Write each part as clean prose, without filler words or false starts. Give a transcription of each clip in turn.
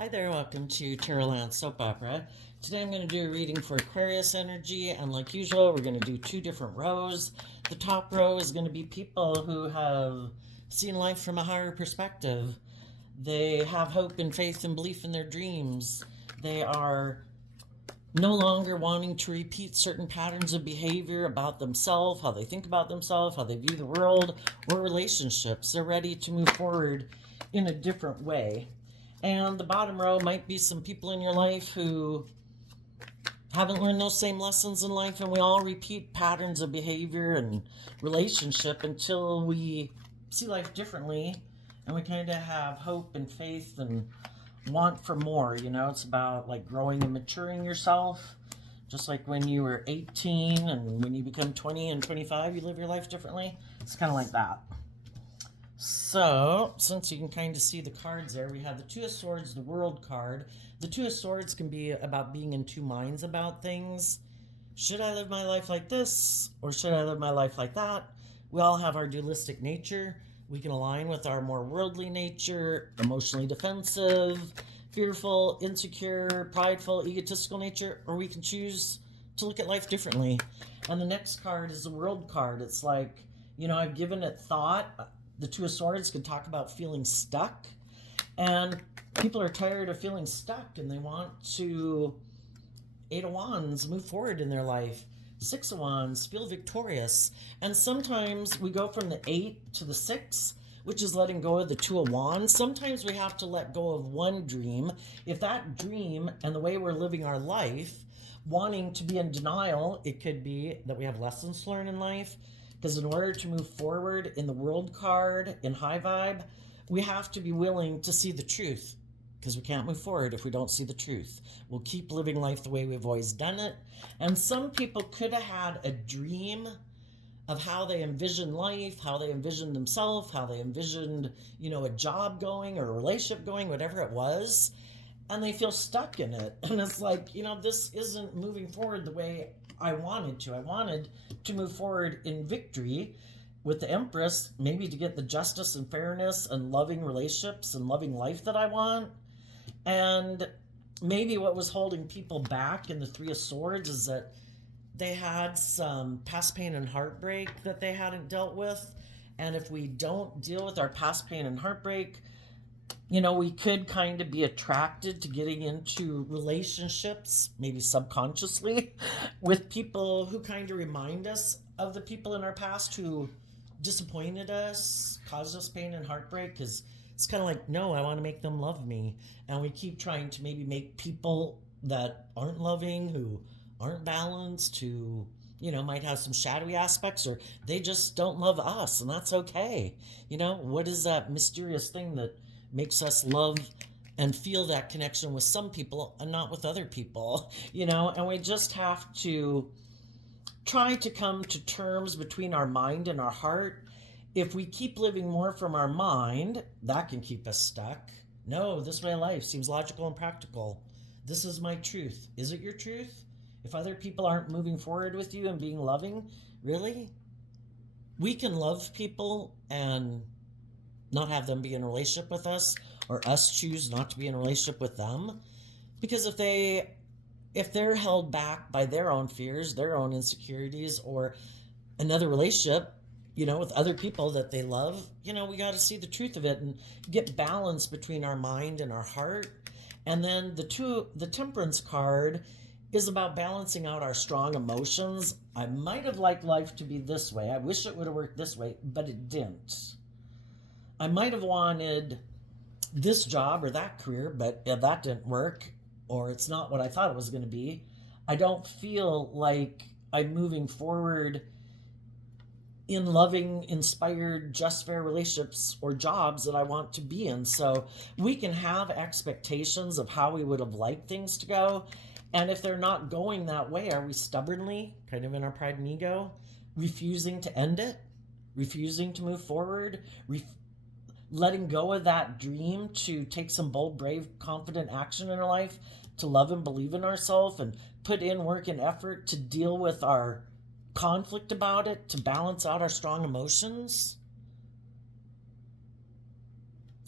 Hi there, welcome to Terraland Soap Opera. Today I'm going to do a reading for Aquarius energy, and like usual, we're going to do two different rows. The top row is going to be people who have seen life from a higher perspective. They have hope and faith and belief in their dreams. They are no longer wanting to repeat certain patterns of behavior about themselves, how they think about themselves, how they view the world, or relationships. They're ready to move forward in a different way. And the bottom row might be some people in your life who haven't learned those same lessons in life, and we all repeat patterns of behavior and relationship until we see life differently and we kind of have hope and faith and want for more. It's about like growing and maturing yourself. Just like when you were 18 and when you become 20 and 25, you live your life differently. It's kind of like that. So, since you can kind of see the cards there, we have the Two of Swords, the World card. The Two of Swords can be about being in two minds about things. Should I live my life like this, or should I live my life like that? We all have our dualistic nature. We can align with our more worldly nature, emotionally defensive, fearful, insecure, prideful, egotistical nature, or we can choose to look at life differently. And the next card is the World card. It's like, I've given it thought. The Two of Swords can talk about feeling stuck, and people are tired of feeling stuck and they want to, Eight of Wands, move forward in their life. Six of Wands, feel victorious. And sometimes we go from the 8 to the 6, which is letting go of the Two of Wands. Sometimes we have to let go of one dream. If that dream and the way we're living our life, wanting to be in denial, it could be that we have lessons to learn in life. Because in order to move forward in the World card, in high vibe, we have to be willing to see the truth. Because we can't move forward if we don't see the truth. We'll keep living life the way we've always done it. And some people could have had a dream of how they envisioned life, how they envisioned themselves, how they envisioned, a job going or a relationship going, whatever it was. And they feel stuck in it. And it's like, this isn't moving forward the way I wanted to. I wanted to move forward in victory with the Empress, maybe to get the justice and fairness and loving relationships and loving life that I want. And maybe what was holding people back in the Three of Swords is that they had some past pain and heartbreak that they hadn't dealt with. And if we don't deal with our past pain and heartbreak, we could kind of be attracted to getting into relationships, maybe subconsciously, with people who kind of remind us of the people in our past who disappointed us, caused us pain and heartbreak, because it's kind of like, no, I want to make them love me. And we keep trying to maybe make people that aren't loving, who aren't balanced, who might have some shadowy aspects, or they just don't love us, and that's okay. What is that mysterious thing that makes us love and feel that connection with some people and not with other people, and we just have to try to come to terms between our mind and our heart. If we keep living more from our mind, that can keep us stuck. No, this way of life seems logical and practical. This is my truth. Is it your truth? If other people aren't moving forward with you and being loving, really? We can love people and not have them be in a relationship with us, or us choose not to be in a relationship with them. Because if they're held back by their own fears, their own insecurities, or another relationship, with other people that they love, we got to see the truth of it and get balance between our mind and our heart. And then the Temperance card is about balancing out our strong emotions. I might have liked life to be this way. I wish it would have worked this way, but it didn't. I might have wanted this job or that career, but that didn't work, or it's not what I thought it was going to be. I don't feel like I'm moving forward in loving, inspired, just, fair relationships or jobs that I want to be in. So we can have expectations of how we would have liked things to go. And if they're not going that way, are we stubbornly, kind of in our pride and ego, refusing to end it, refusing to move forward, letting go of that dream to take some bold, brave, confident action in our life, to love and believe in ourselves and put in work and effort to deal with our conflict about it, to balance out our strong emotions?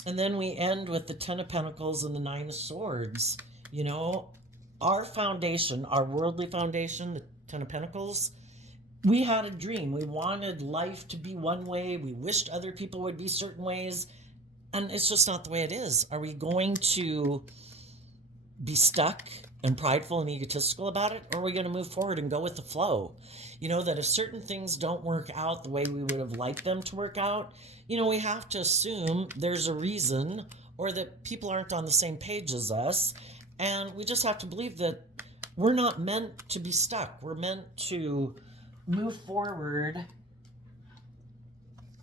And then we end with the Ten of Pentacles and the Nine of Swords. You know, our foundation, our worldly foundation, the Ten of Pentacles, we had a dream. We wanted life to be one way. We wished other people would be certain ways. And it's just not the way it is. Are we going to be stuck and prideful and egotistical about it? Or are we going to move forward and go with the flow? You know, that if certain things don't work out the way we would have liked them to work out, you know, we have to assume there's a reason, or that people aren't on the same page as us. And we just have to believe that we're not meant to be stuck. We're meant to move forward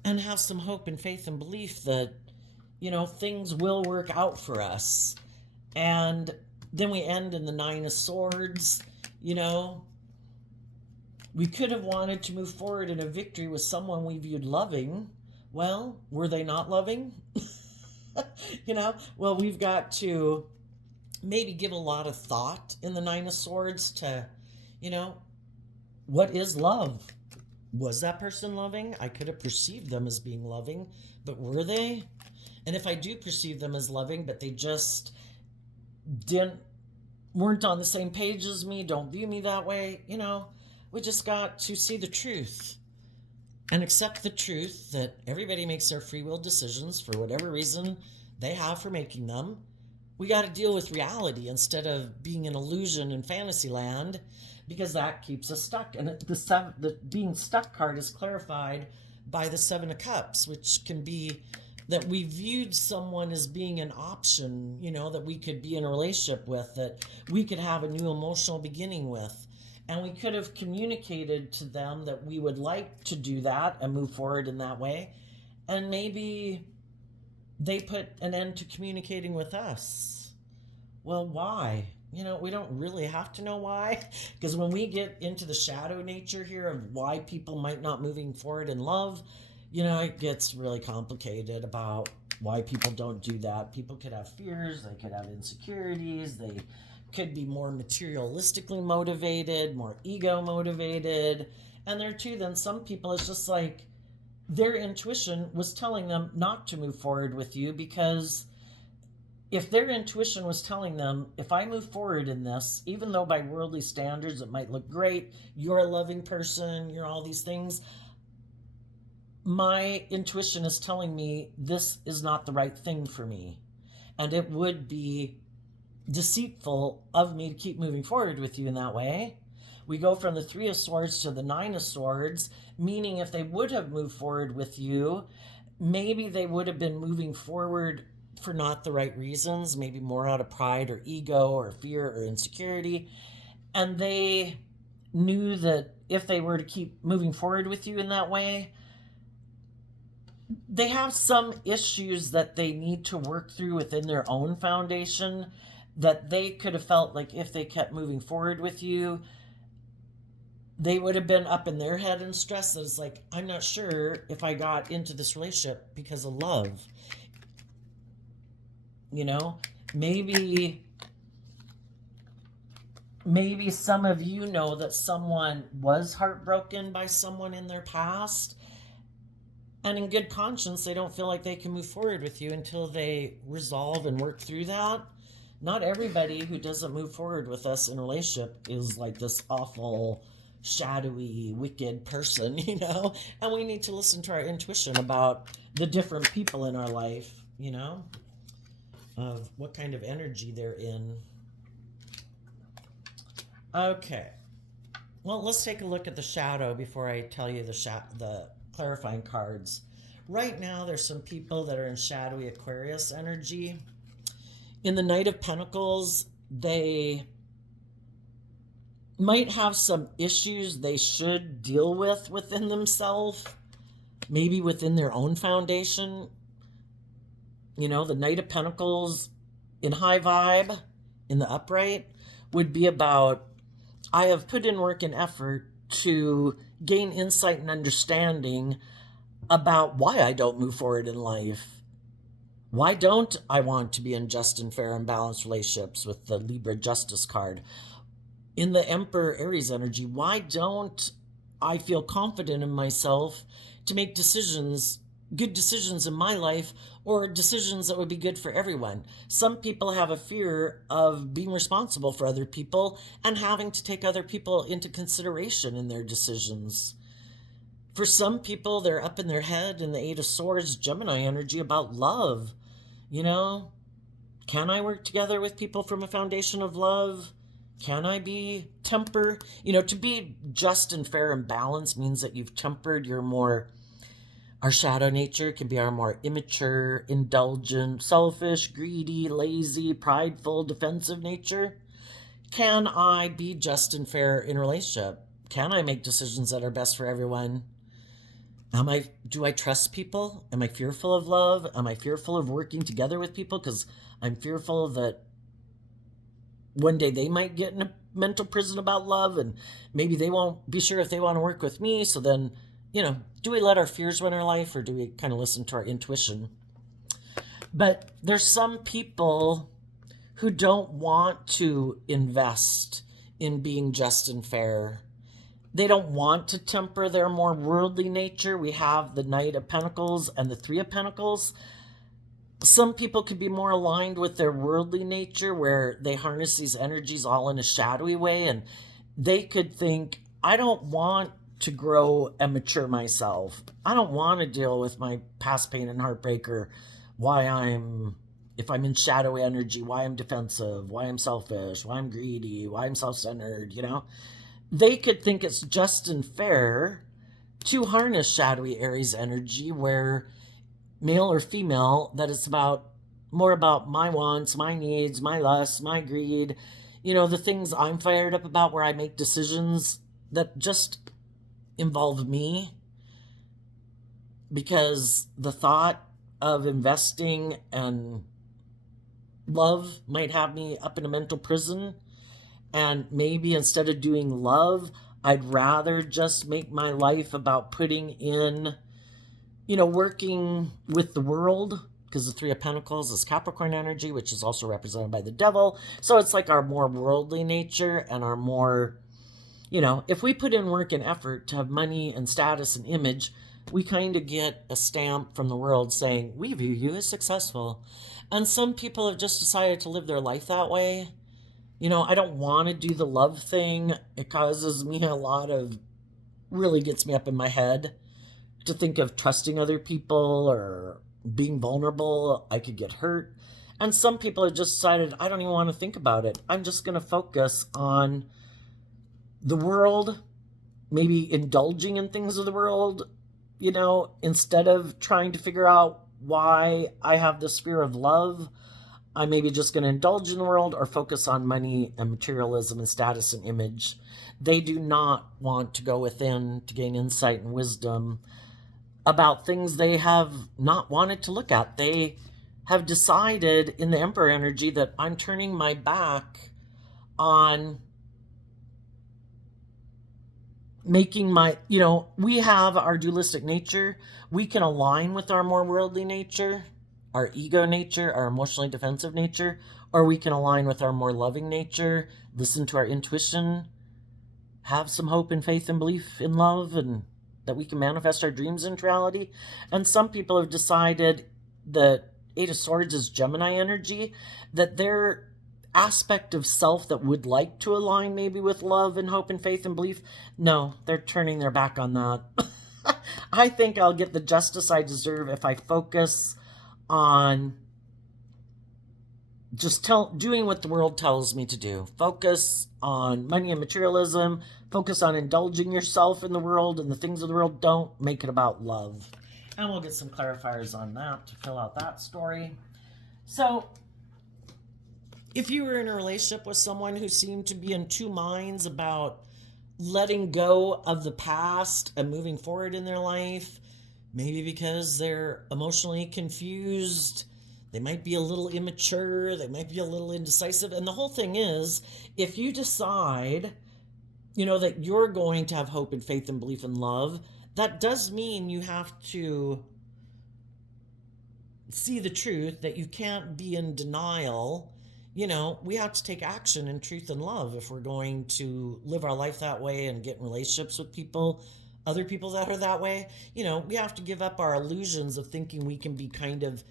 and have some hope and faith and belief that, you know, things will work out for us. And then we end in the Nine of Swords. You know, we could have wanted to move forward in a victory with someone we viewed loving. Well, were they not loving? You know, well, we've got to maybe give a lot of thought in the Nine of Swords to, you know, what is love? Was that person loving? I could have perceived them as being loving, but were they? And if I do perceive them as loving, but they just weren't on the same page as me, don't view me that way, you know, we just got to see the truth and accept the truth that everybody makes their free will decisions for whatever reason they have for making them. We got to deal with reality instead of being an illusion in fantasy land, because that keeps us stuck. And the being stuck card is clarified by the Seven of Cups, which can be that we viewed someone as being an option, you know, that we could be in a relationship with, that we could have a new emotional beginning with. And we could have communicated to them that we would like to do that and move forward in that way. And maybe they put an end to communicating with us. Well, why? You know, we don't really have to know why, because when we get into the shadow nature here of why people might not moving forward in love, you know, it gets really complicated about why people don't do that. People could have fears, they could have insecurities, they could be more materialistically motivated, more ego motivated. And there too, then some people, it's just like their intuition was telling them not to move forward with you, because if their intuition was telling them, if I move forward in this, even though by worldly standards it might look great, you're a loving person, you're all these things, my intuition is telling me this is not the right thing for me. And it would be deceitful of me to keep moving forward with you in that way. We go from the Three of Swords to the Nine of Swords, meaning if they would have moved forward with you, maybe they would have been moving forward for not the right reasons, maybe more out of pride or ego or fear or insecurity. And they knew that if they were to keep moving forward with you in that way, they have some issues that they need to work through within their own foundation, that they could have felt like if they kept moving forward with you, they would have been up in their head and stressed. That it's like, I'm not sure if I got into this relationship because of love. You know, maybe some of you know that someone was heartbroken by someone in their past, and in good conscience, they don't feel like they can move forward with you until they resolve and work through that. Not everybody who doesn't move forward with us in a relationship is like this awful, shadowy, wicked person, you know? And we need to listen to our intuition about the different people in our life, you know? Of what kind of energy they're in. Okay. Well, let's take a look at the shadow before I tell you the clarifying cards. Right now, there's some people that are in shadowy Aquarius energy. In the Knight of Pentacles, they might have some issues they should deal with within themselves, maybe within their own foundation. You know, the Knight of Pentacles in high vibe, in the upright, would be about, I have put in work and effort to gain insight and understanding about why I don't move forward in life. Why don't I want to be in just and fair and balanced relationships with the Libra Justice card? In the Emperor Aries energy, why don't I feel confident in myself to make decisions good decisions in my life or decisions that would be good for everyone. Some people have a fear of being responsible for other people and having to take other people into consideration in their decisions. For some people, they're up in their head in the Eight of Swords, Gemini energy about love. You know, can I work together with people from a foundation of love? Can I be temper? You know, to be just and fair and balanced means that you've tempered your more, our shadow nature can be our more immature, indulgent, selfish, greedy, lazy, prideful, defensive nature. Can I be just and fair in a relationship? Can I make decisions that are best for everyone? Do I trust people? Am I fearful of love? Am I fearful of working together with people because I'm fearful that one day they might get in a mental prison about love and maybe they won't be sure if they want to work with me. So then, do we let our fears run our life or do we kind of listen to our intuition? But there's some people who don't want to invest in being just and fair. They don't want to temper their more worldly nature. We have the Knight of Pentacles and the Three of Pentacles. Some people could be more aligned with their worldly nature where they harness these energies all in a shadowy way, and they could think, I don't want to grow and mature myself. I don't want to deal with my past pain and heartbreak or if I'm in shadowy energy, why I'm defensive, why I'm selfish, why I'm greedy, why I'm self-centered, They could think it's just and fair to harness shadowy Aries energy where male or female, that it's more about my wants, my needs, my lusts, my greed, the things I'm fired up about where I make decisions that just involve me, because the thought of investing and love might have me up in a mental prison. And maybe instead of doing love, I'd rather just make my life about putting in, working with the world, because the Three of Pentacles is Capricorn energy, which is also represented by the devil. So it's like our more worldly nature and our more, if we put in work and effort to have money and status and image, we kind of get a stamp from the world saying, we view you as successful. And some people have just decided to live their life that way. I don't want to do the love thing. It causes me really gets me up in my head to think of trusting other people or being vulnerable. I could get hurt. And some people have just decided, I don't even want to think about it. I'm just going to focus on the world, maybe indulging in things of the world, instead of trying to figure out why I have this fear of love. I'm maybe just going to indulge in the world or focus on money and materialism and status and image. They do not want to go within to gain insight and wisdom about things they have not wanted to look at. They have decided in the Emperor energy that I'm turning my back on making we have our dualistic nature. We can align with our more worldly nature, our ego nature, our emotionally defensive nature, or we can align with our more loving nature, listen to our intuition, have some hope and faith and belief in love, and that we can manifest our dreams into reality. And some people have decided that Eight of Swords is Gemini energy, that their aspect of self that would like to align maybe with love and hope and faith and belief, no, they're turning their back on that. I think I'll get the justice I deserve if I focus on just doing what the world tells me to do. Focus on money and materialism. Focus on indulging yourself in the world and the things of the world. Don't make it about love. And we'll get some clarifiers on that to fill out that story. So, if you were in a relationship with someone who seemed to be in two minds about letting go of the past and moving forward in their life, maybe because they're emotionally confused, they might be a little immature, they might be a little indecisive. And the whole thing is, if you decide, that you're going to have hope and faith and belief in love, that does mean you have to see the truth, that you can't be in denial. We have to take action in truth and love if we're going to live our life that way and get in relationships with people other people that are that way. We have to give up our illusions of thinking we can be kind of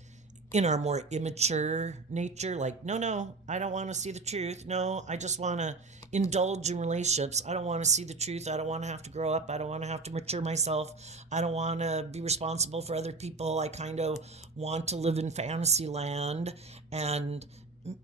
in our more immature nature, like, no, I don't want to see the truth. No, I just want to indulge in relationships. I don't want to see the truth. I don't want to have to grow up. I don't want to have to mature myself. I don't want to be responsible for other people. I kind of want to live in fantasy land and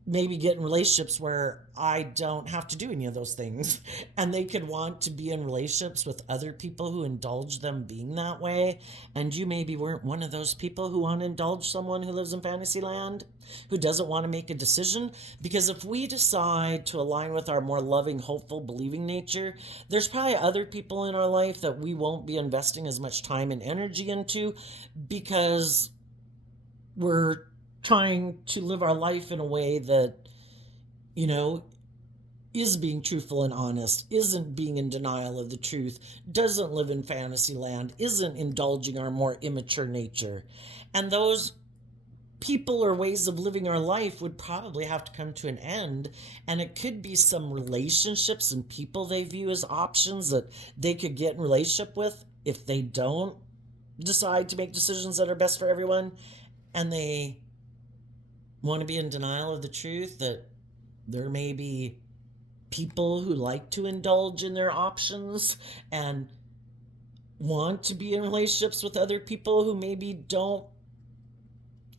maybe get in relationships where I don't have to do any of those things. And they could want to be in relationships with other people who indulge them being that way. And you maybe weren't one of those people who want to indulge someone who lives in fantasy land, who doesn't want to make a decision. Because if we decide to align with our more loving, hopeful, believing nature, there's probably other people in our life that we won't be investing as much time and energy into, because we're trying to live our life in a way that, is being truthful and honest, isn't being in denial of the truth, doesn't live in fantasy land, isn't indulging our more immature nature. And those people or ways of living our life would probably have to come to an end. And it could be some relationships and people they view as options that they could get in relationship with if they don't decide to make decisions that are best for everyone. And they want to be in denial of the truth that there may be people who like to indulge in their options and want to be in relationships with other people who maybe don't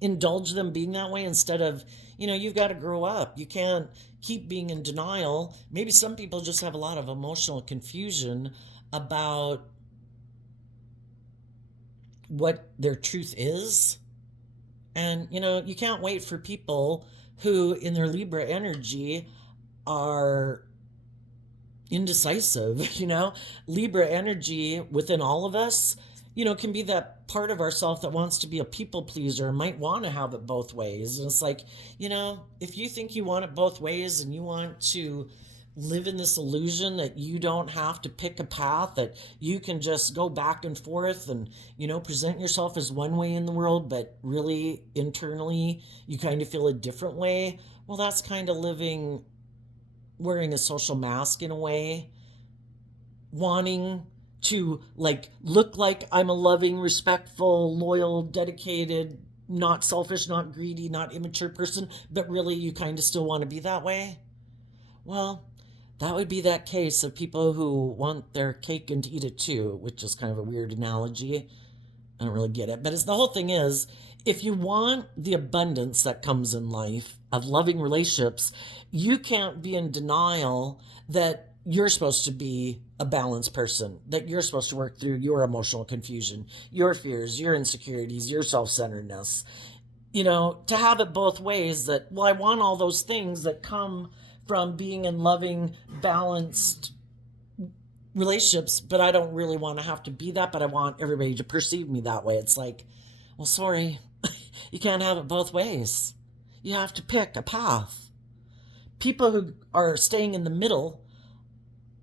indulge them being that way. Instead of, you've got to grow up. You can't keep being in denial. Maybe some people just have a lot of emotional confusion about what their truth is. And, you can't wait for people who, in their Libra energy, are indecisive. Libra energy within all of us, can be that part of ourself that wants to be a people pleaser, might want to have it both ways. And it's like, if you think you want it both ways and you want to live in this illusion that you don't have to pick a path, that you can just go back and forth and, present yourself as one way in the world, but really internally you kind of feel a different way. Well, that's kind of living, wearing a social mask in a way, wanting to look like I'm a loving, respectful, loyal, dedicated, not selfish, not greedy, not immature person, but really you kind of still want to be that way. Well, that would be that case of people who want their cake and to eat it too, which is kind of a weird analogy. I don't really get it. But the whole thing is, if you want the abundance that comes in life of loving relationships, you can't be in denial that you're supposed to be a balanced person, that you're supposed to work through your emotional confusion, your fears, your insecurities, your self-centeredness. To have it both ways, that, well, I want all those things that come from being in loving, balanced relationships, but I don't really want to have to be that, but I want everybody to perceive me that way. It's like, well, sorry, you can't have it both ways. You have to pick a path. People who are staying in the middle,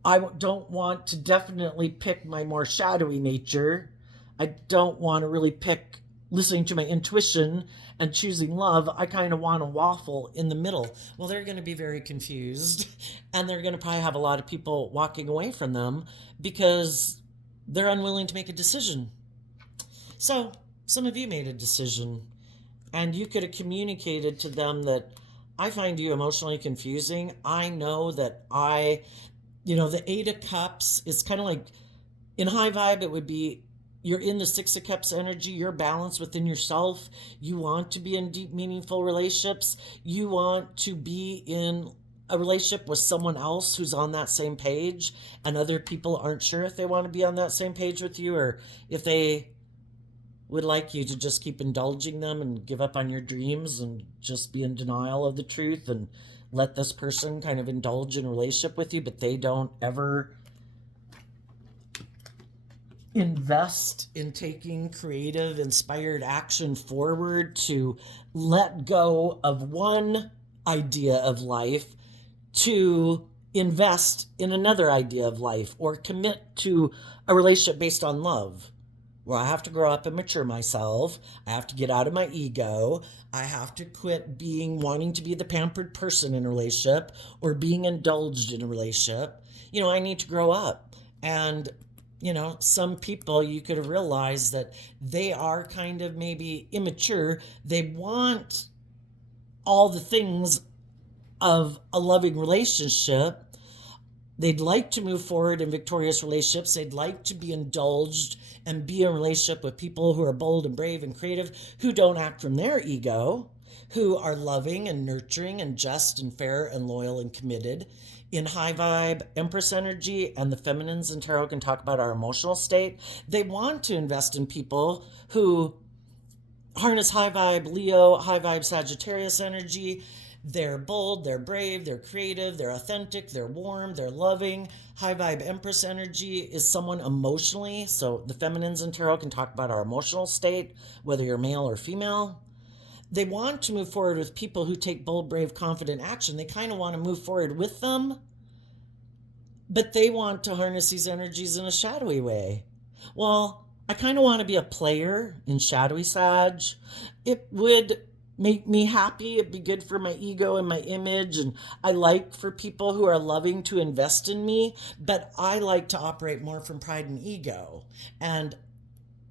I don't want to definitely pick my more shadowy nature. I don't want to really pick listening to my intuition and choosing love. I kind of want to waffle in the middle. Well, they're going to be very confused, and they're going to probably have a lot of people walking away from them because they're unwilling to make a decision. So some of you made a decision, and you could have communicated to them that I find you emotionally confusing. I know that the Eight of Cups is kind of like, in high vibe, it would be, you're in the Six of Cups energy. You're balanced within yourself. You want to be in deep, meaningful relationships. You want to be in a relationship with someone else who's on that same page, and other people aren't sure if they want to be on that same page with you, or if they would like you to just keep indulging them and give up on your dreams and just be in denial of the truth and let this person kind of indulge in a relationship with you, but they don't ever invest in taking creative, inspired action forward to let go of one idea of life to invest in another idea of life, or commit to a relationship based on love, where I have to grow up and mature myself. I have to get out of my ego. I have to quit wanting to be the pampered person in a relationship or being indulged in a relationship. I need to grow up. And some people you could have realized that they are kind of maybe immature. They want all the things of a loving relationship. They'd like to move forward in victorious relationships. They'd like to be indulged and be in a relationship with people who are bold and brave and creative, who don't act from their ego, who are loving and nurturing and just and fair and loyal and committed. In high vibe Empress energy, and the feminines in tarot can talk about our emotional state, they want to invest in people who harness high vibe Leo, high vibe Sagittarius energy. They're bold, they're brave, they're creative, they're authentic, they're warm, they're loving. High vibe Empress energy is someone emotionally. So the feminines in tarot can talk about our emotional state, whether you're male or female. They want to move forward with people who take bold, brave, confident action. They kind of want to move forward with them, but they want to harness these energies in a shadowy way. Well, I kind of want to be a player in shadowy Sag. It would make me happy. It'd be good for my ego and my image. And I like for people who are loving to invest in me, but I like to operate more from pride and ego. And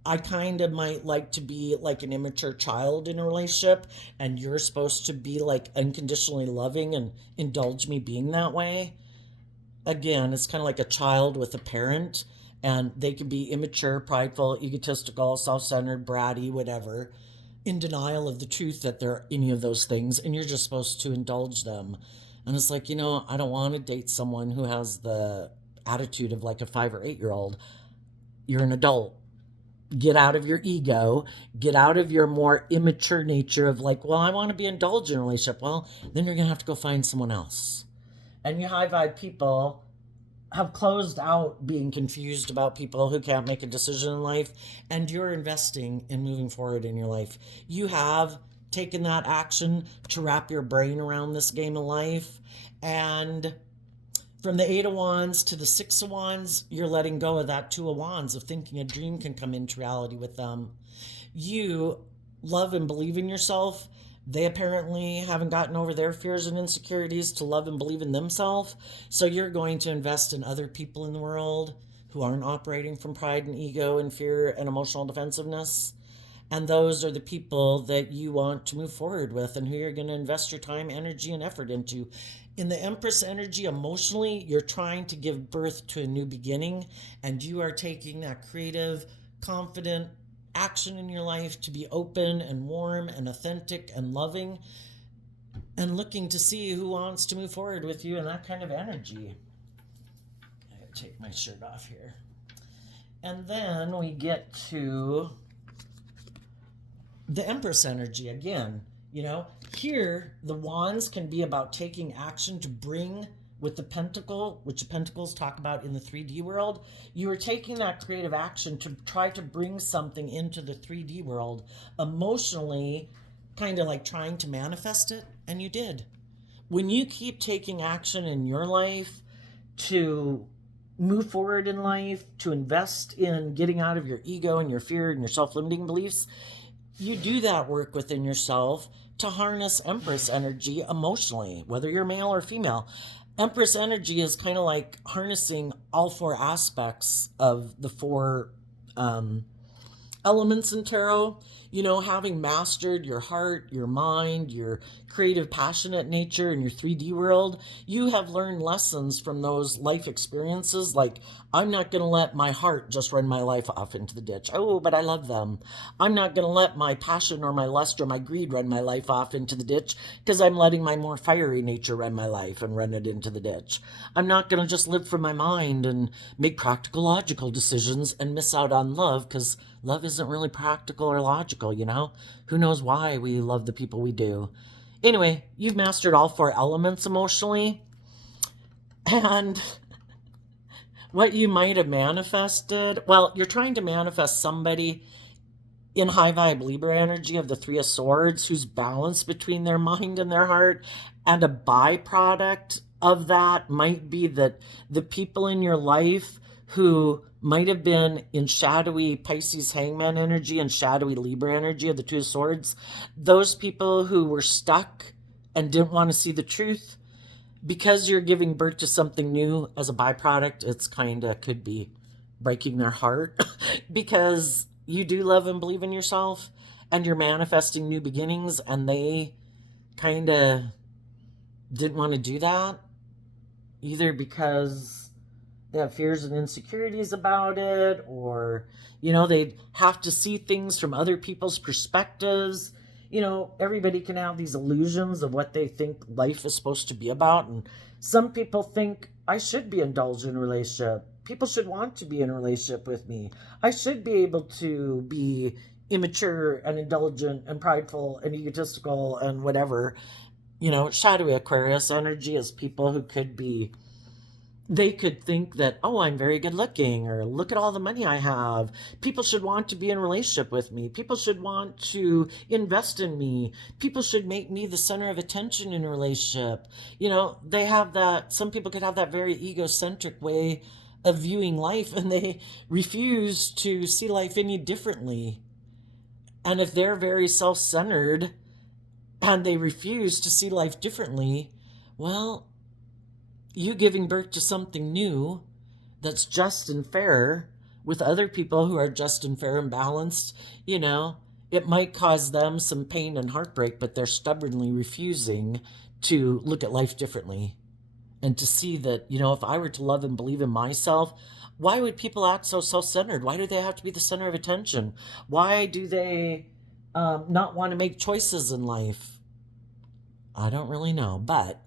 I kind of might like to be like an immature child in a relationship, and you're supposed to be like unconditionally loving and indulge me being that way. Again, it's kind of like a child with a parent, and they can be immature, prideful, egotistical, self centered, bratty, whatever, in denial of the truth that they're any of those things, and you're just supposed to indulge them. And it's like, I don't want to date someone who has the attitude of like a 5 or 8 year old. You're an adult. Get out of your ego, get out of your more immature nature of like, well, I want to be indulged in a relationship. Well, then you're going to have to go find someone else. And you high vibe people have closed out being confused about people who can't make a decision in life, and you're investing in moving forward in your life. You have taken that action to wrap your brain around this game of life, and from the 8 of Wands to the 6 of Wands, you're letting go of that 2 of Wands of thinking a dream can come into reality with them. You love and believe in yourself. They apparently haven't gotten over their fears and insecurities to love and believe in themselves. So you're going to invest in other people in the world who aren't operating from pride and ego and fear and emotional defensiveness. And those are the people that you want to move forward with and who you're going to invest your time, energy, and effort into. In the Empress energy, emotionally, you're trying to give birth to a new beginning, and you are taking that creative, confident action in your life to be open and warm and authentic and loving, and looking to see who wants to move forward with you in that kind of energy. I gotta take my shirt off here. And then we get to the Empress energy again. Here the wands can be about taking action to bring with the pentacle, which the pentacles talk about in the 3D world. You are taking that creative action to try to bring something into the 3D world emotionally, kind of like trying to manifest it, and you did. When you keep taking action in your life to move forward in life, to invest in getting out of your ego and your fear and your self-limiting beliefs, you do that work within yourself to harness Empress energy emotionally, whether you're male or female. Empress energy is kind of like harnessing all 4 aspects of the 4 elements in tarot. Having mastered your heart, your mind, your creative, passionate nature in your 3D world, you have learned lessons from those life experiences. Like, I'm not going to let my heart just run my life off into the ditch. Oh, but I love them. I'm not going to let my passion or my lust or my greed run my life off into the ditch, because I'm letting my more fiery nature run my life and run it into the ditch. I'm not going to just live from my mind and make practical, logical decisions and miss out on love, because love isn't really practical or logical, Who knows why we love the people we do? Anyway, you've mastered all 4 elements emotionally. And what you might have manifested, well, you're trying to manifest somebody in high vibe Libra energy of the 3 of Swords who's balanced between their mind and their heart. And a byproduct of that might be that the people in your life who might have been in shadowy Pisces Hangman energy and shadowy Libra energy of the 2 of Swords, those people who were stuck and didn't want to see the truth, because you're giving birth to something new as a byproduct, it's kind of could be breaking their heart because you do love and believe in yourself and you're manifesting new beginnings, and they kind of didn't want to do that, either because they have fears and insecurities about it, or, they'd have to see things from other people's perspectives. Everybody can have these illusions of what they think life is supposed to be about. And some people think, I should be indulged in a relationship. People should want to be in a relationship with me. I should be able to be immature and indulgent and prideful and egotistical and whatever. Shadowy Aquarius energy is people who they could think that, oh, I'm very good looking, or look at all the money I have. People should want to be in a relationship with me. People should want to invest in me. People should make me the center of attention in a relationship. They have that, some people could have that very egocentric way of viewing life, and they refuse to see life any differently. And if they're very self-centered and they refuse to see life differently, well, you giving birth to something new that's just and fair with other people who are just and fair and balanced, it might cause them some pain and heartbreak, but they're stubbornly refusing to look at life differently and to see that, if I were to love and believe in myself, why would people act so self-centered? Why do they have to be the center of attention? Why do they not want to make choices in life? I don't really know, but,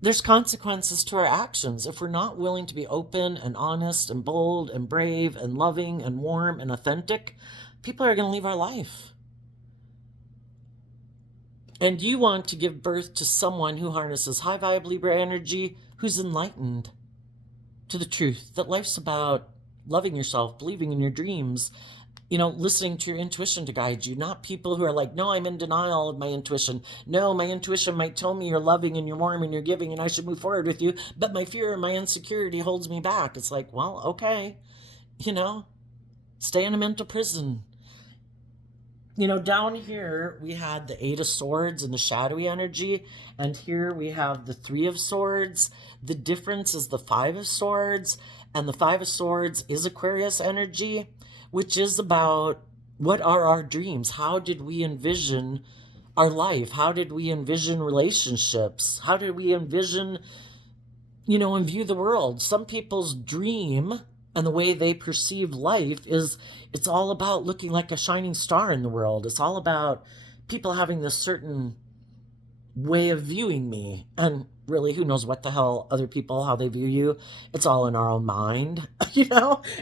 there's consequences to our actions. If we're not willing to be open and honest and bold and brave and loving and warm and authentic, people are going to leave our life. And you want to give birth to someone who harnesses high vibe Libra energy, who's enlightened to the truth that life's about loving yourself, believing in your dreams, listening to your intuition to guide you, not people who are like, no, I'm in denial of my intuition. No, my intuition might tell me you're loving and you're warm and you're giving and I should move forward with you, but my fear and my insecurity holds me back. It's like, well, okay, stay in a mental prison. Down here we had the Eight of Swords and the shadowy energy, and here we have the Three of Swords. The difference is the Five of Swords, and the Five of Swords is Aquarius energy, which is about what are our dreams? How did we envision our life? How did we envision relationships? How did we envision, and view the world? Some people's dream and the way they perceive life it's all about looking like a shining star in the world. It's all about people having this certain way of viewing me. And really, who knows what the hell other people, how they view you. It's all in our own mind,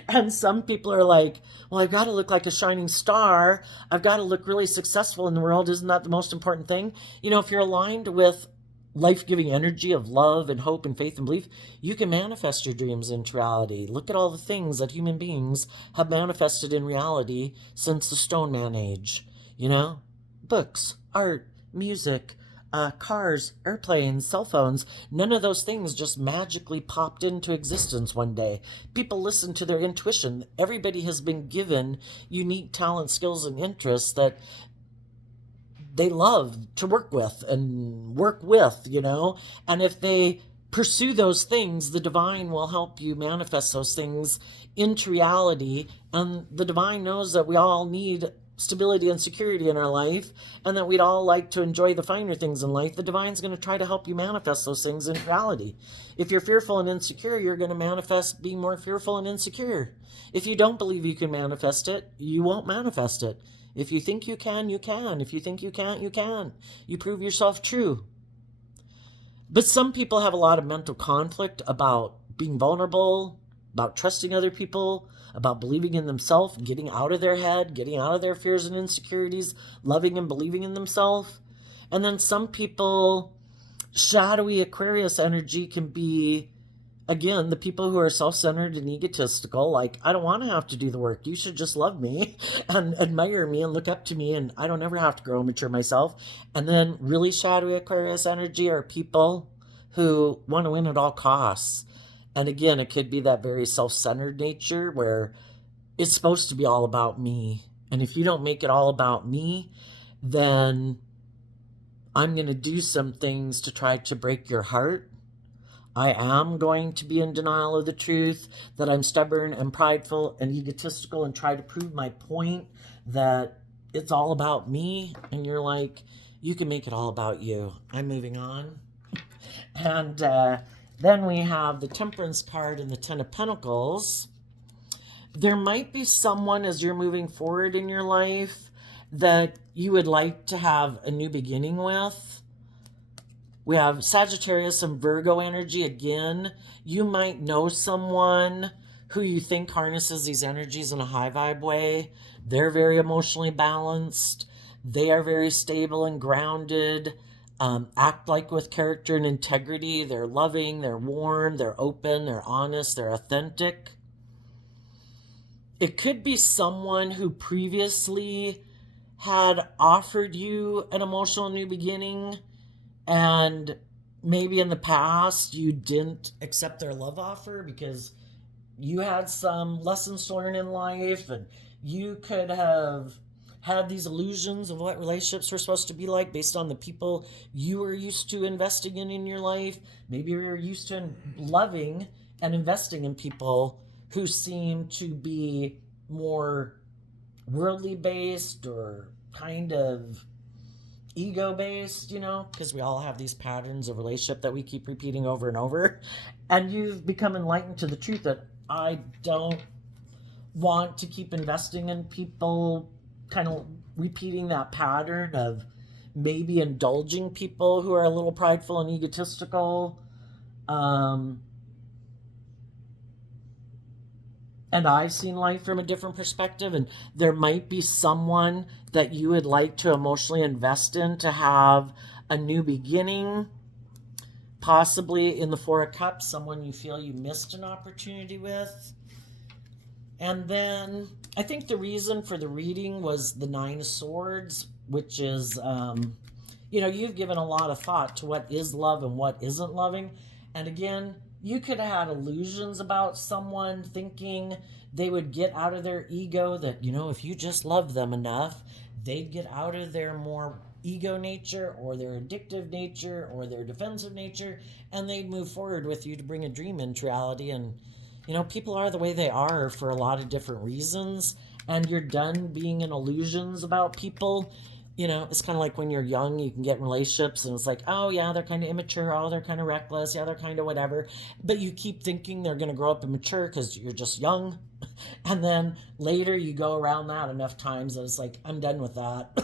And some people are like, well, I've got to look like a shining star. I've got to look really successful in the world. Isn't that the most important thing? If you're aligned with life-giving energy of love and hope and faith and belief, you can manifest your dreams into reality. Look at all the things that human beings have manifested in reality since the Stone Man age. Books, art, music, cars, airplanes, cell phones. None of those things just magically popped into existence one day. People listen to their intuition. Everybody has been given unique talent, skills, and interests that they love to work with, and if they pursue those things, the divine will help you manifest those things into reality. And the divine knows that we all need stability and security in our life, and that we'd all like to enjoy the finer things in life. The divine's going to try to help you manifest those things in reality. If you're fearful and insecure, you're going to manifest being more fearful and insecure. If you don't believe you can manifest it, you won't manifest it. If you think you can, you can. If you think you can't, you can. You prove yourself true. But some people have a lot of mental conflict about being vulnerable, about trusting other people, about believing in themselves, getting out of their head, getting out of their fears and insecurities, loving and believing in themselves. And then some people, shadowy Aquarius energy can be, again, the people who are self-centered and egotistical, like, I don't want to have to do the work. You should just love me and admire me and look up to me, and I don't ever have to grow and mature myself. And then really shadowy Aquarius energy are people who want to win at all costs. And again, it could be that very self-centered nature where it's supposed to be all about me. And if you don't make it all about me, then I'm going to do some things to try to break your heart. I am going to be in denial of the truth, that I'm stubborn and prideful and egotistical and try to prove my point that it's all about me. And you're like, you can make it all about you. I'm moving on. And then we have the Temperance card and the Ten of Pentacles. There might be someone as you're moving forward in your life that you would like to have a new beginning with. We have Sagittarius and Virgo energy again. You might know someone who you think harnesses these energies in a high vibe way. They're very emotionally balanced. They are very stable and grounded. Act like with character and integrity. They're loving, they're warm, they're open, they're honest, they're authentic. It could be someone who previously had offered you an emotional new beginning, and maybe in the past you didn't accept their love offer because you had some lessons to learn in life, and you could have had these illusions of what relationships were supposed to be like based on the people you were used to investing in your life. Maybe you were used to loving and investing in people who seem to be more worldly based or kind of ego based, because we all have these patterns of relationship that we keep repeating over and over. And you've become enlightened to the truth that I don't want to keep investing in people, kind of repeating that pattern of maybe indulging people who are a little prideful and egotistical. And I've seen life from a different perspective, and there might be someone that you would like to emotionally invest in to have a new beginning, possibly in the Four of Cups, someone you feel you missed an opportunity with. And then I think the reason for the reading was the Nine of Swords, which is, you've given a lot of thought to what is love and what isn't loving. And again, you could have had illusions about someone thinking they would get out of their ego, that, if you just loved them enough, they'd get out of their more ego nature or their addictive nature or their defensive nature, and they'd move forward with you to bring a dream into reality. And, people are the way they are for a lot of different reasons, and you're done being in illusions about people. It's kind of like when you're young, you can get in relationships and it's like, oh yeah, they're kind of immature, oh, they're kind of reckless, yeah, they're kind of whatever. But you keep thinking they're going to grow up and mature because you're just young. And then later you go around that enough times that it's like, I'm done with that.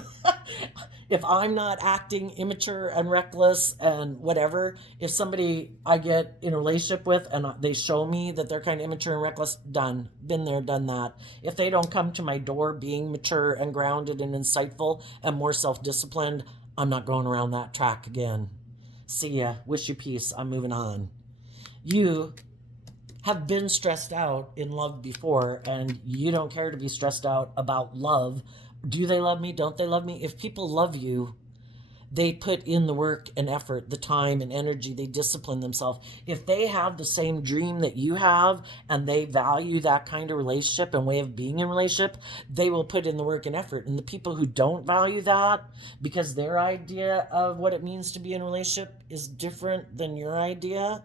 If I'm not acting immature and reckless and whatever, if somebody I get in a relationship with and they show me that they're kind of immature and reckless, done. Been there, done that. If they don't come to my door being mature and grounded and insightful and more self-disciplined, I'm not going around that track again. See ya. Wish you peace. I'm moving on. You have been stressed out in love before, and you don't care to be stressed out about love. Do they love me? Don't they love me? If people love you, they put in the work and effort, the time and energy, they discipline themselves. If they have the same dream that you have and they value that kind of relationship and way of being in a relationship, they will put in the work and effort. And the people who don't value that because their idea of what it means to be in a relationship is different than your idea,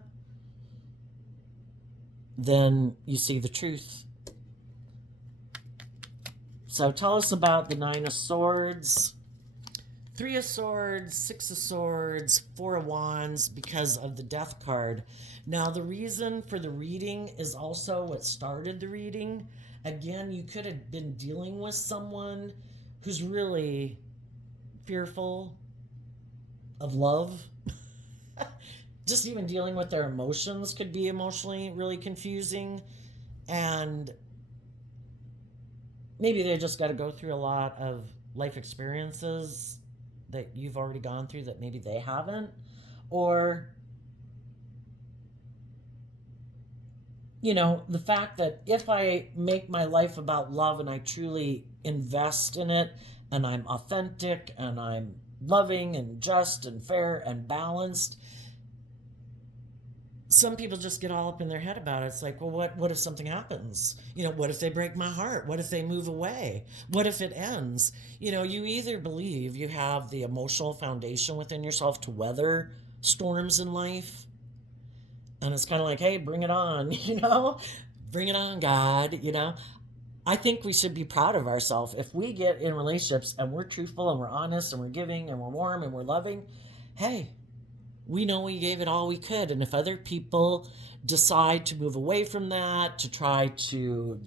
then you see the truth. So tell us about the Nine of Swords, Three of Swords, Six of Swords, Four of Wands, because of the Death card. Now, the reason for the reading is also what started the reading. Again, you could have been dealing with someone who's really fearful of love. Just even dealing with their emotions could be emotionally really confusing. And maybe they just got to go through a lot of life experiences that you've already gone through that maybe they haven't. Or, the fact that if I make my life about love and I truly invest in it and I'm authentic and I'm loving and just and fair and balanced, some people just get all up in their head about it. It's like, well, what if something happens? What if they break my heart? What if they move away? What if it ends? You either believe you have the emotional foundation within yourself to weather storms in life, And it's kind of like, hey, bring it on, bring it on, God, I think we should be proud of ourselves. If we get in relationships and we're truthful and we're honest and we're giving and we're warm and we're loving, hey, we know we gave it all we could. And if other people decide to move away from that, to try to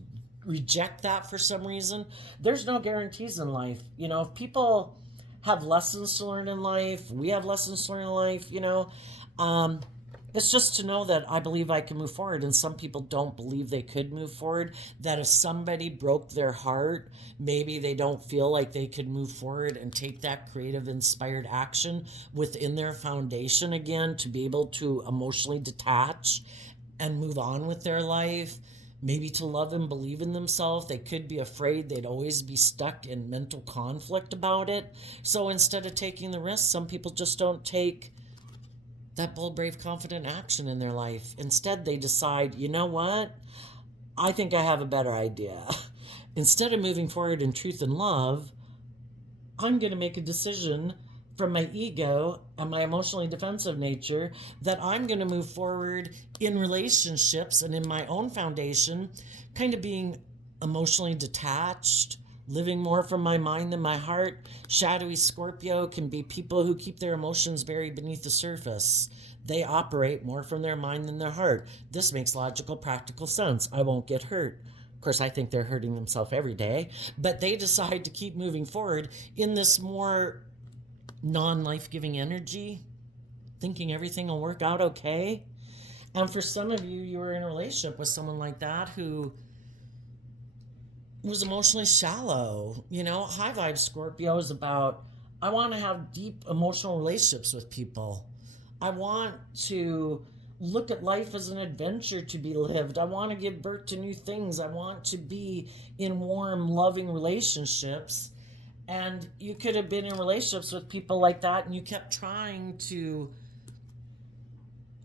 reject that for some reason, there's no guarantees in life. If people have lessons to learn in life, we have lessons to learn in life, um, it's just to know that I believe I can move forward, and some people don't believe they could move forward. That if somebody broke their heart, maybe they don't feel like they could move forward and take that creative, inspired action within their foundation again to be able to emotionally detach and move on with their life. Maybe to love and believe in themselves. They could be afraid, they'd always be stuck in mental conflict about it. So instead of taking the risk, some people just don't take that bold, brave, confident action in their life. Instead, they decide, you know what? I think I have a better idea. Instead of moving forward in truth and love, I'm going to make a decision from my ego and my emotionally defensive nature that I'm going to move forward in relationships and in my own foundation, kind of being emotionally detached, living more from my mind than my heart. Shadowy Scorpio can be people who keep their emotions buried beneath the surface. They operate more from their mind than their heart. This makes logical, practical sense. I won't get hurt. Of course, I think they're hurting themselves every day, but they decide to keep moving forward in this more non-life-giving energy, thinking everything will work out okay. And for some of you, you were in a relationship with someone like that who was emotionally shallow. High vibe Scorpio is about, I want to have deep emotional relationships with people. I want to look at life as an adventure to be lived. I want to give birth to new things. I want to be in warm, loving relationships. And you could have been in relationships with people like that, and you kept trying to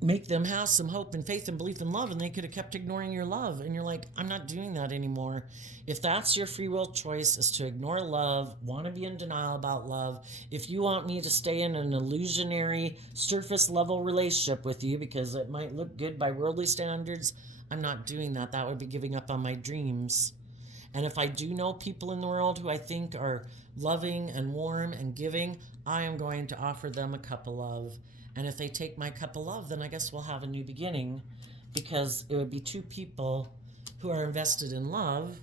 make them have some hope and faith and belief and love, and they could have kept ignoring your love. And you're like, I'm not doing that anymore. If that's your free will choice, is to ignore love, want to be in denial about love, if you want me to stay in an illusionary surface level relationship with you because it might look good by worldly standards, I'm not doing that. That would be giving up on my dreams. And if I do know people in the world who I think are loving and warm and giving, I am going to offer them a cup of love. And if they take my cup of love, then I guess we'll have a new beginning, because it would be two people who are invested in love.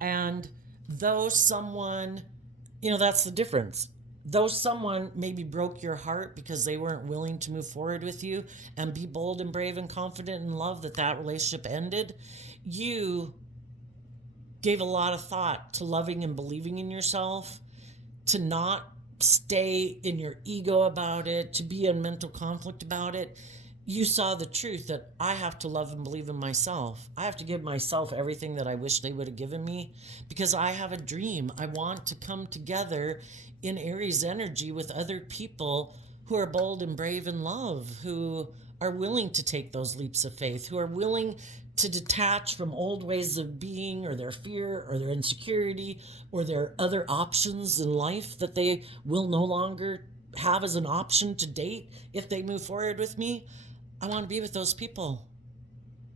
And though someone, that's the difference. Though someone maybe broke your heart because they weren't willing to move forward with you and be bold and brave and confident in love that relationship ended, you gave a lot of thought to loving and believing in yourself, to not stay in your ego about it, to be in mental conflict about it. You saw the truth that I have to love and believe in myself. I have to give myself everything that I wish they would have given me, because I have a dream. I want to come together in Aries energy with other people who are bold and brave in love, who are willing to take those leaps of faith, who are willing to detach from old ways of being, or their fear, or their insecurity, or their other options in life that they will no longer have as an option to date if they move forward with me. I want to be with those people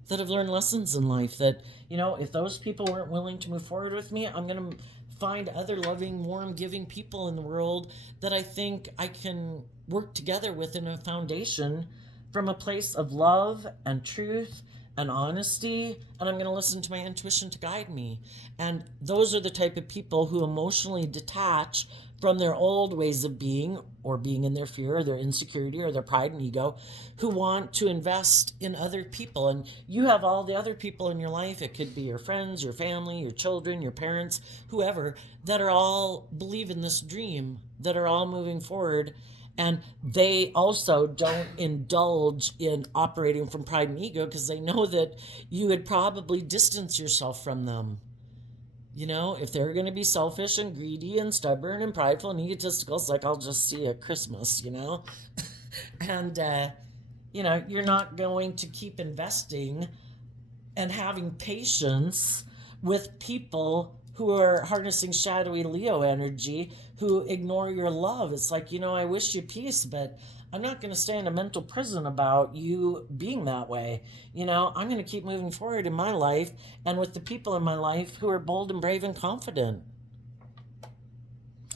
that have learned lessons in life, that, if those people weren't willing to move forward with me, I'm going to find other loving, warm, giving people in the world that I think I can work together with in a foundation from a place of love and truth and honesty, and I'm going to listen to my intuition to guide me. And those are the type of people who emotionally detach from their old ways of being, or being in their fear or their insecurity or their pride and ego, who want to invest in other people. And you have all the other people in your life, it could be your friends, your family, your children, your parents, whoever, that are all believe in this dream, that are all moving forward. And they also don't indulge in operating from pride and ego, because they know that you would probably distance yourself from them. If they're going to be selfish and greedy and stubborn and prideful and egotistical, it's like, I'll just see you at Christmas, And, you're not going to keep investing and having patience with people who are harnessing shadowy Leo energy, who ignore your love. It's like, I wish you peace, but I'm not going to stay in a mental prison about you being that way. I'm going to keep moving forward in my life and with the people in my life who are bold and brave and confident.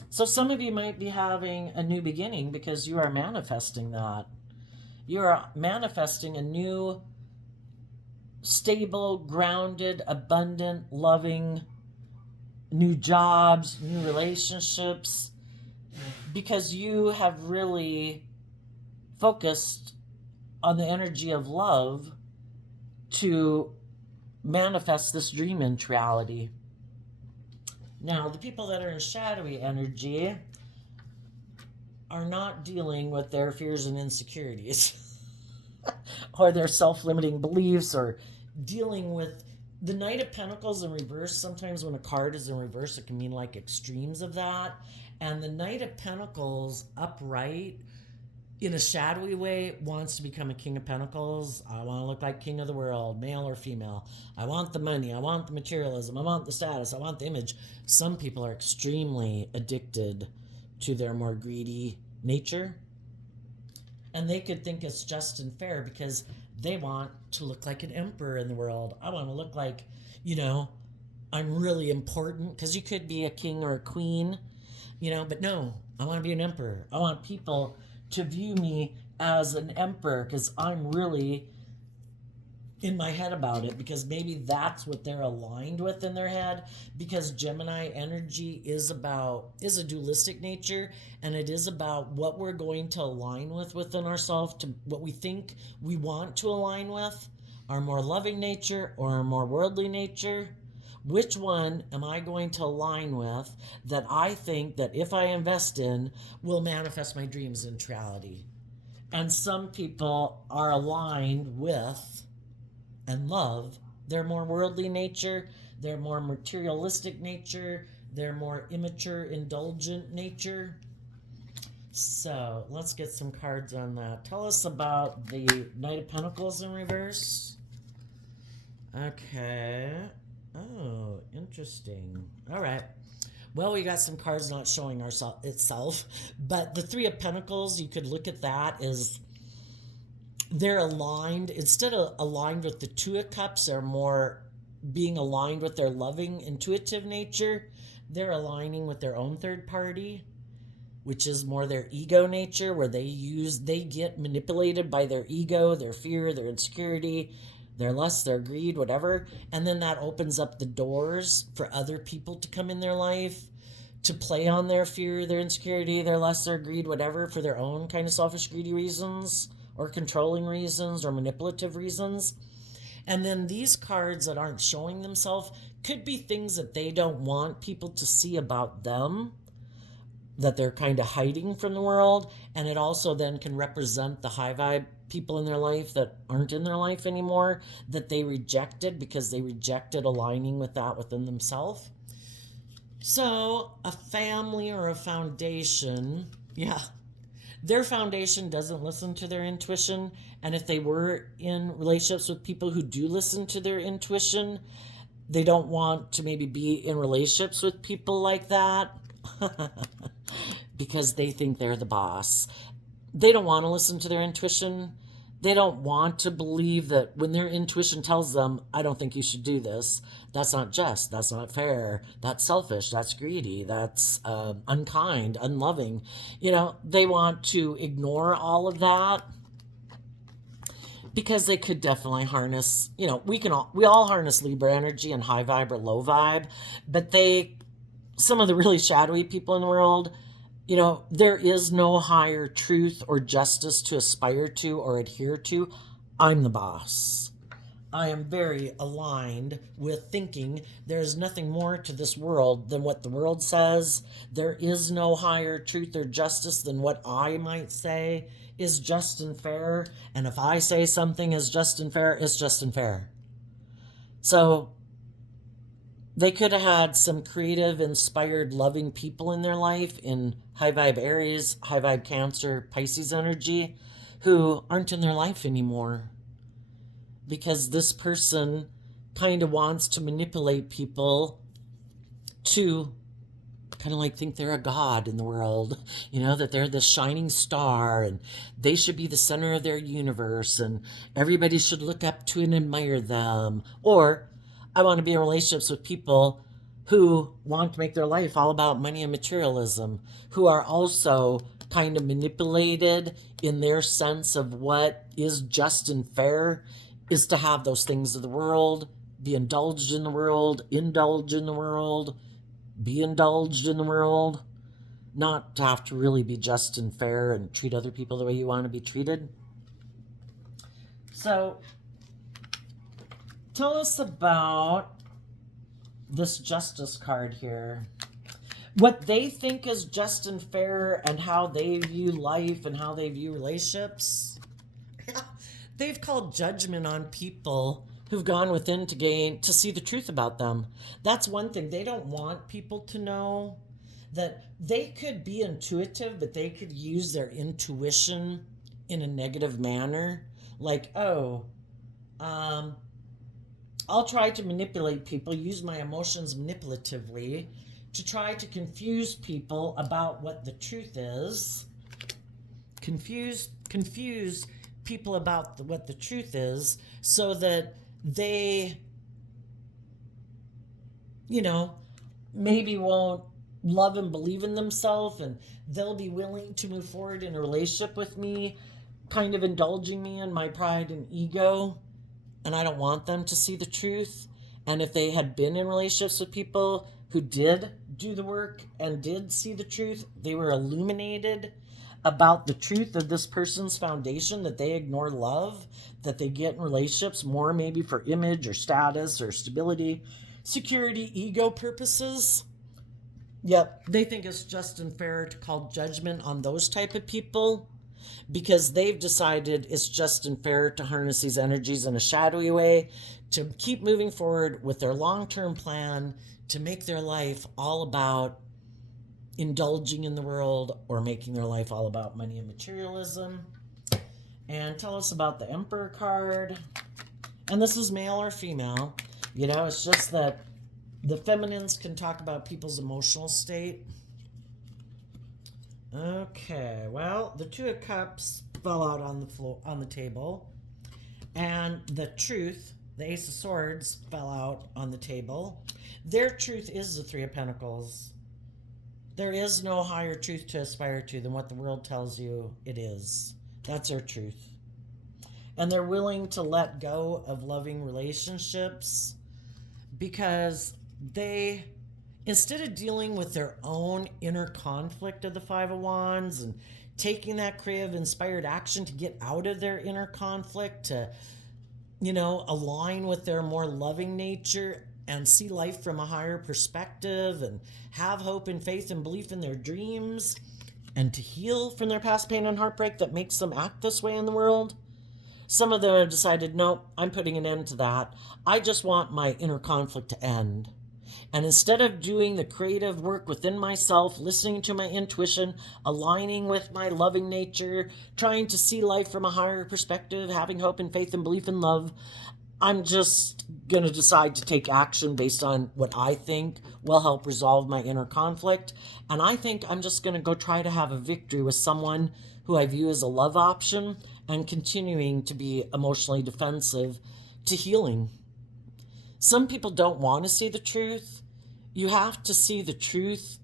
So some of you might be having a new beginning because you are manifesting that. You are manifesting a new, stable, grounded, abundant, loving, new jobs, new relationships, because you have really focused on the energy of love to manifest this dream into reality. Now, the people that are in shadowy energy are not dealing with their fears and insecurities or their self-limiting beliefs, or dealing with the Knight of Pentacles in reverse. Sometimes when a card is in reverse, it can mean like extremes of that. And the Knight of Pentacles upright in a shadowy way wants to become a King of Pentacles. I want to look like king of the world, male or female. I want the money. I want the materialism. I want the status. I want the image. Some people are extremely addicted to their more greedy nature. And they could think it's just and fair because they want to look like an emperor in the world. I want to look like, I'm really important, because you could be a king or a queen, but no, I want to be an emperor. I want people to view me as an emperor because I'm really in my head about it, because maybe that's what they're aligned with in their head, because Gemini energy is a dualistic nature, and it is about what we're going to align with within ourselves, to what we think we want to align with, our more loving nature or our more worldly nature. Which one am I going to align with that I think that if I invest in will manifest my dreams into reality? And some people are aligned with and love their more worldly nature, their more materialistic nature, their more immature, indulgent nature. So let's get some cards on that. Tell us about the Knight of Pentacles in reverse. Okay. Oh, interesting. All right. Well, we got some cards not showing itself, but the Three of Pentacles, you could look at that as they're aligned. Instead of aligned with the Two of Cups, they're more being aligned with their loving, intuitive nature. They're aligning with their own third party, which is more their ego nature, where they get manipulated by their ego, their fear, their insecurity, their lust, their greed, whatever. And then that opens up the doors for other people to come in their life to play on their fear, their insecurity, their lust, their greed, whatever, for their own kind of selfish, greedy reasons, or controlling reasons, or manipulative reasons. And then these cards that aren't showing themselves could be things that they don't want people to see about them, that they're kind of hiding from the world. And it also then can represent the high vibe people in their life that aren't in their life anymore, that they rejected because they rejected aligning with that within themselves. So a family or a foundation, their foundation doesn't listen to their intuition. And if they were in relationships with people who do listen to their intuition, they don't want to maybe be in relationships with people like that because they think they're the boss. They don't want to listen to their intuition. They don't want to believe that when their intuition tells them, I don't think you should do this, that's not just, that's not fair, that's selfish, that's greedy, that's unkind, unloving. They want to ignore all of that because they could definitely harness, we all harness Libra energy and high vibe or low vibe, but some of the really shadowy people in the world, there is no higher truth or justice to aspire to or adhere to. I'm the boss. I am very aligned with thinking there's nothing more to this world than what the world says. There is no higher truth or justice than what I might say is just and fair. And if I say something is just and fair, it's just and fair. So they could have had some creative, inspired, loving people in their life in high vibe Aries, high vibe Cancer, Pisces energy, who aren't in their life anymore because this person kind of wants to manipulate people to kind of like think they're a god in the world, that they're this shining star and they should be the center of their universe and everybody should look up to and admire them. Or I want to be in relationships with people who want to make their life all about money and materialism, who are also kind of manipulated in their sense of what is just and fair is to have those things of the world, be indulged in the world, indulge in the world, be indulged in the world, not to have to really be just and fair and treat other people the way you want to be treated. So, tell us about this justice card here. What they think is just and fair and how they view life and how they view relationships. They've called judgment on people who've gone within to see the truth about them. That's one thing. They don't want people to know that they could be intuitive, but they could use their intuition in a negative manner. Like, I'll try to manipulate people, use my emotions manipulatively to try to confuse people about what the truth is. Confuse people about what the truth is so that they, maybe won't love and believe in themselves and they'll be willing to move forward in a relationship with me, kind of indulging me in my pride and ego. And I don't want them to see the truth. And if they had been in relationships with people who did do the work and did see the truth, they were illuminated about the truth of this person's foundation, that they ignore love, that they get in relationships more maybe for image or status or stability, security, ego purposes. Yep, they think it's just and fair to call judgment on those type of people because they've decided it's just and fair to harness these energies in a shadowy way, to keep moving forward with their long-term plan, to make their life all about indulging in the world or making their life all about money and materialism. And tell us about the Emperor card. And this is male or female. It's just that the feminines can talk about people's emotional state. Okay, well, the Two of Cups fell out on the floor, on the table. And the Truth, the Ace of Swords, fell out on the table. Their truth is the Three of Pentacles. There is no higher truth to aspire to than what the world tells you it is. That's their truth. And they're willing to let go of loving relationships because they, instead of dealing with their own inner conflict of the Five of Wands and taking that creative, inspired action to get out of their inner conflict, to, align with their more loving nature and see life from a higher perspective and have hope and faith and belief in their dreams and to heal from their past pain and heartbreak that makes them act this way in the world. Some of them have decided, no, I'm putting an end to that. I just want my inner conflict to end. And instead of doing the creative work within myself, listening to my intuition, aligning with my loving nature, trying to see life from a higher perspective, having hope and faith and belief in love, I'm just going to decide to take action based on what I think will help resolve my inner conflict. And I think I'm just going to go try to have a victory with someone who I view as a love option and continuing to be emotionally defensive to healing. Some people don't want to see the truth. You have to see the truth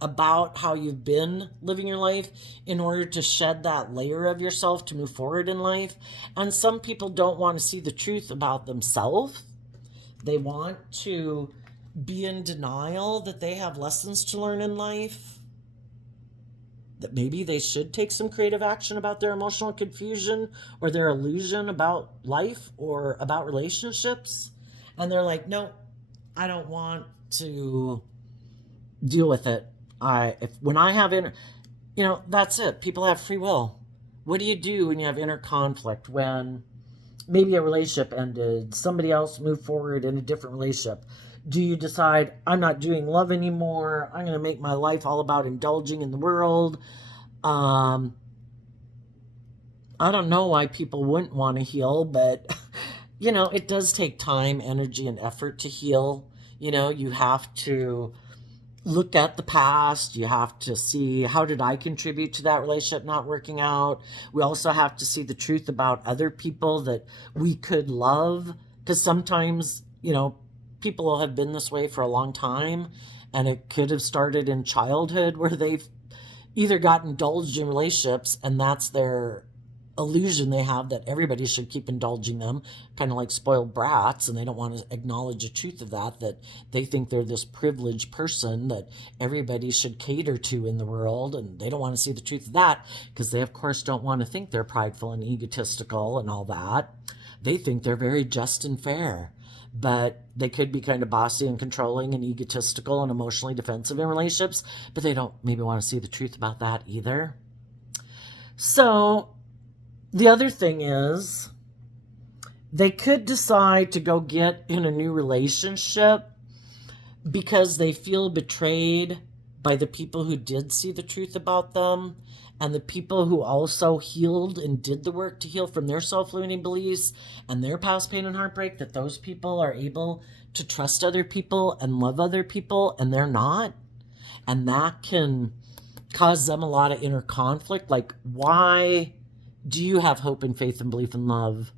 about how you've been living your life in order to shed that layer of yourself to move forward in life. And some people don't want to see the truth about themselves. They want to be in denial that they have lessons to learn in life, that maybe they should take some creative action about their emotional confusion or their illusion about life or about relationships. And they're like, no, I don't want to deal with it. When I have that's it. People have free will. What do you do when you have inner conflict? When maybe a relationship ended, somebody else moved forward in a different relationship. Do you decide, I'm not doing love anymore, I'm going to make my life all about indulging in the world? I don't know why people wouldn't want to heal, but, it does take time, energy, and effort to heal. You have to look at the past. You have to see, how did I contribute to that relationship not working out? We also have to see the truth about other people that we could love, because sometimes, people have been this way for a long time, and it could have started in childhood where they've either got indulged in relationships, and that's their illusion they have that everybody should keep indulging them, kind of like spoiled brats, and they don't want to acknowledge the truth of that they think they're this privileged person that everybody should cater to in the world, and they don't want to see the truth of that because they, of course, don't want to think they're prideful and egotistical and all that. They think they're very just and fair, but they could be kind of bossy and controlling and egotistical and emotionally defensive in relationships, but they don't maybe want to see the truth about that either. So the other thing is, they could decide to go get in a new relationship because they feel betrayed by the people who did see the truth about them, and the people who also healed and did the work to heal from their self-limiting beliefs and their past pain and heartbreak, that those people are able to trust other people and love other people, and they're not. And that can cause them a lot of inner conflict. Like, why do you have hope and faith and belief and love?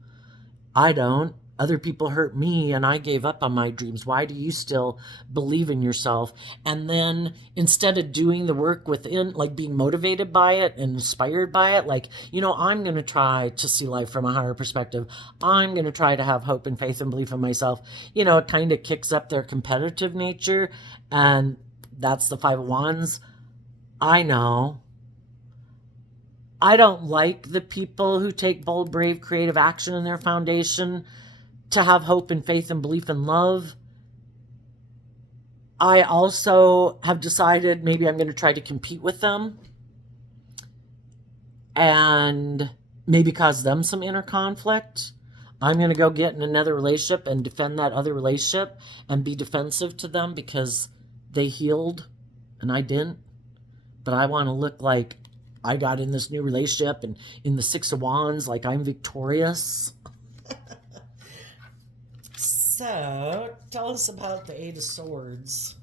I don't. Other people hurt me and I gave up on my dreams. Why do you still believe in yourself? And then instead of doing the work within, like being motivated by it and inspired by it, like, I'm going to try to see life from a higher perspective. I'm going to try to have hope and faith and belief in myself. It kind of kicks up their competitive nature. And that's the Five of Wands. I know. I don't like the people who take bold, brave, creative action in their foundation to have hope and faith and belief and love. I also have decided maybe I'm going to try to compete with them and maybe cause them some inner conflict. I'm going to go get in another relationship and defend that other relationship and be defensive to them because they healed and I didn't. But I want to look like I got in this new relationship and in the Six of Wands, like I'm victorious. So, tell us about the Eight of Swords.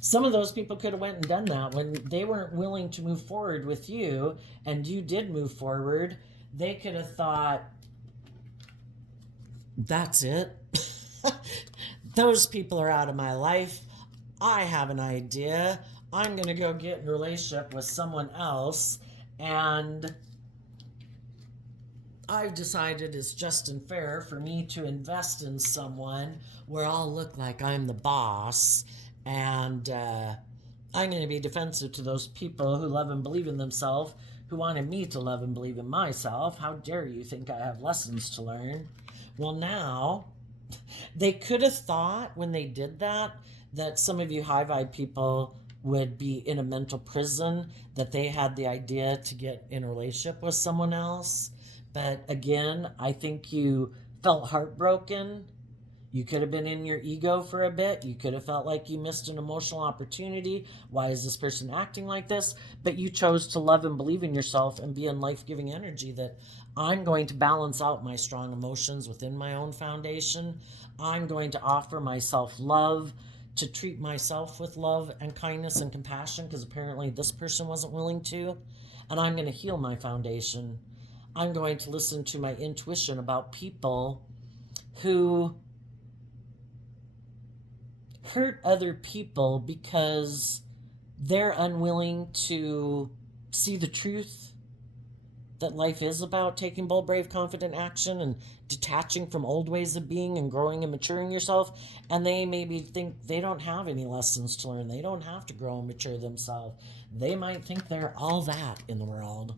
Some of those people could have went and done that when they weren't willing to move forward with you, and you did move forward. They could have thought, that's it. Those people are out of my life. I have an idea. I'm going to go get in a relationship with someone else, and I've decided it's just and fair for me to invest in someone where I'll look like I'm the boss, and I'm going to be defensive to those people who love and believe in themselves, who wanted me to love and believe in myself. How dare you think I have lessons to learn? Well, now, they could have thought when they did that some of you high vibe people would be in a mental prison, that they had the idea to get in a relationship with someone else. But again, I think you felt heartbroken. You could have been in your ego for a bit. You could have felt like you missed an emotional opportunity. Why is this person acting like this? But you chose to love and believe in yourself and be in life-giving energy, that I'm going to balance out my strong emotions within my own foundation. I'm going to offer myself love, to treat myself with love and kindness and compassion, because apparently this person wasn't willing to. And I'm going to heal my foundation. I'm going to listen to my intuition about people who hurt other people because they're unwilling to see the truth that life is about taking bold, brave, confident action and detaching from old ways of being and growing and maturing yourself. And they maybe think they don't have any lessons to learn. They don't have to grow and mature themselves. They might think they're all that in the world.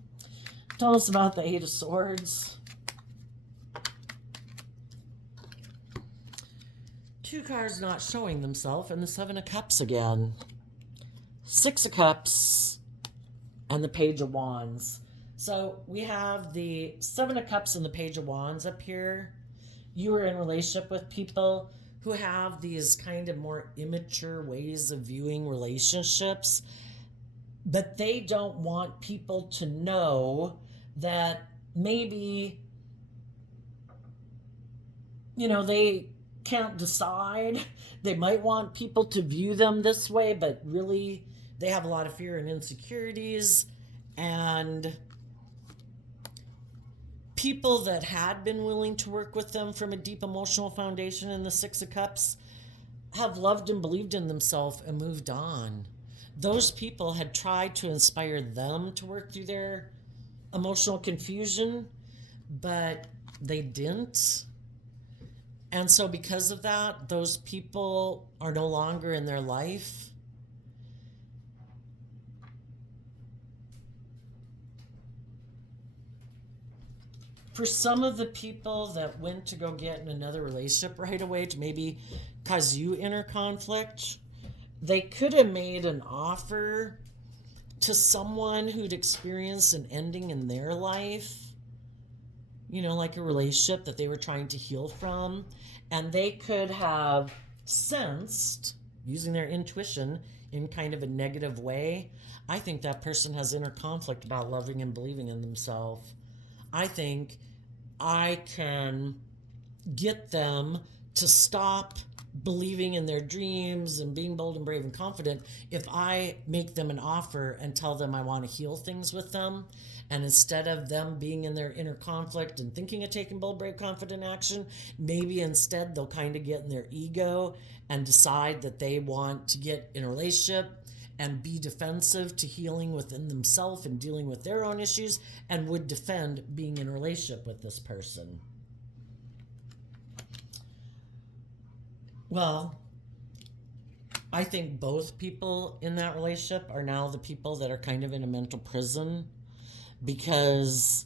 Tell us about the Eight of Swords. Two cards not showing themselves, and the Seven of Cups again. Six of Cups and the Page of Wands. So we have the Seven of Cups and the Page of Wands up here. You are in a relationship with people who have these kind of more immature ways of viewing relationships, but they don't want people to know that maybe, they can't decide. They might want people to view them this way, but really they have a lot of fear and insecurities. And people that had been willing to work with them from a deep emotional foundation in the Six of Cups have loved and believed in themselves and moved on. Those people had tried to inspire them to work through their emotional confusion, but they didn't. And so because of that, those people are no longer in their life. For some of the people that went to go get in another relationship right away to maybe cause you inner conflict, they could have made an offer to someone who'd experienced an ending in their life, like a relationship that they were trying to heal from. And they could have sensed, using their intuition in kind of a negative way, I think that person has inner conflict about loving and believing in themselves. I think I can get them to stop believing in their dreams and being bold and brave and confident if I make them an offer and tell them I want to heal things with them. And instead of them being in their inner conflict and thinking of taking bold, brave, confident action, maybe instead they'll kind of get in their ego and decide that they want to get in a relationship and be defensive to healing within themselves and dealing with their own issues, and would defend being in a relationship with this person. Well, I think both people in that relationship are now the people that are kind of in a mental prison, because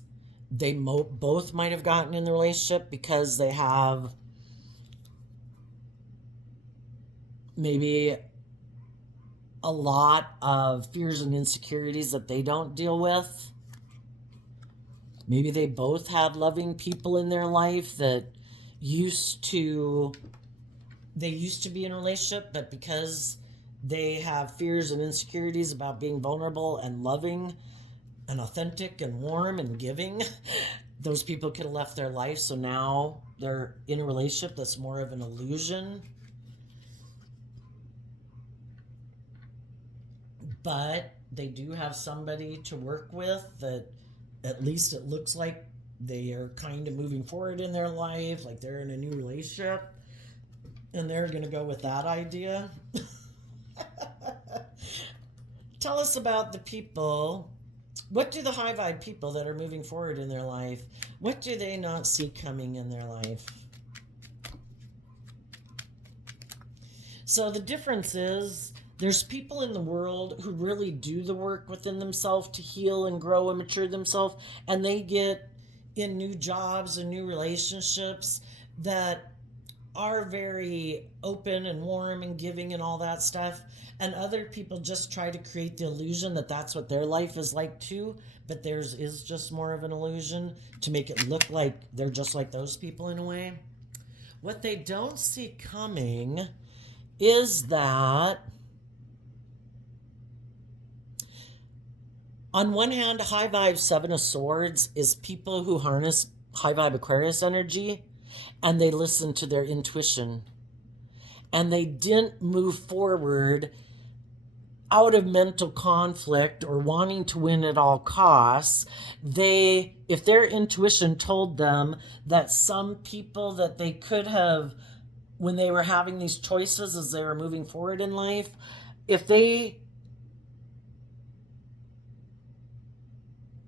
they both might have gotten in the relationship because they have maybe a lot of fears and insecurities that they don't deal with. Maybe they both had loving people in their life that used to be in a relationship, but because they have fears and insecurities about being vulnerable and loving and authentic and warm and giving, those people could have left their life. So now they're in a relationship that's more of an illusion. But they do have somebody to work with that at least it looks like they are kind of moving forward in their life, like they're in a new relationship, and they're going to go with that idea. Tell us about the people. What do the high vibe people that are moving forward in their life, what do they not see coming in their life? So the difference is there's people in the world who really do the work within themselves to heal and grow and mature themselves, and they get in new jobs and new relationships that are very open and warm and giving and all that stuff. And other people just try to create the illusion that that's what their life is like too, but theirs is just more of an illusion to make it look like they're just like those people in a way. What they don't see coming is that on one hand, high vibe Seven of Swords is people who harness high vibe Aquarius energy, and they listen to their intuition, and they didn't move forward out of mental conflict or wanting to win at all costs. If their intuition told them that some people that they could have, when they were having these choices as they were moving forward in life, if they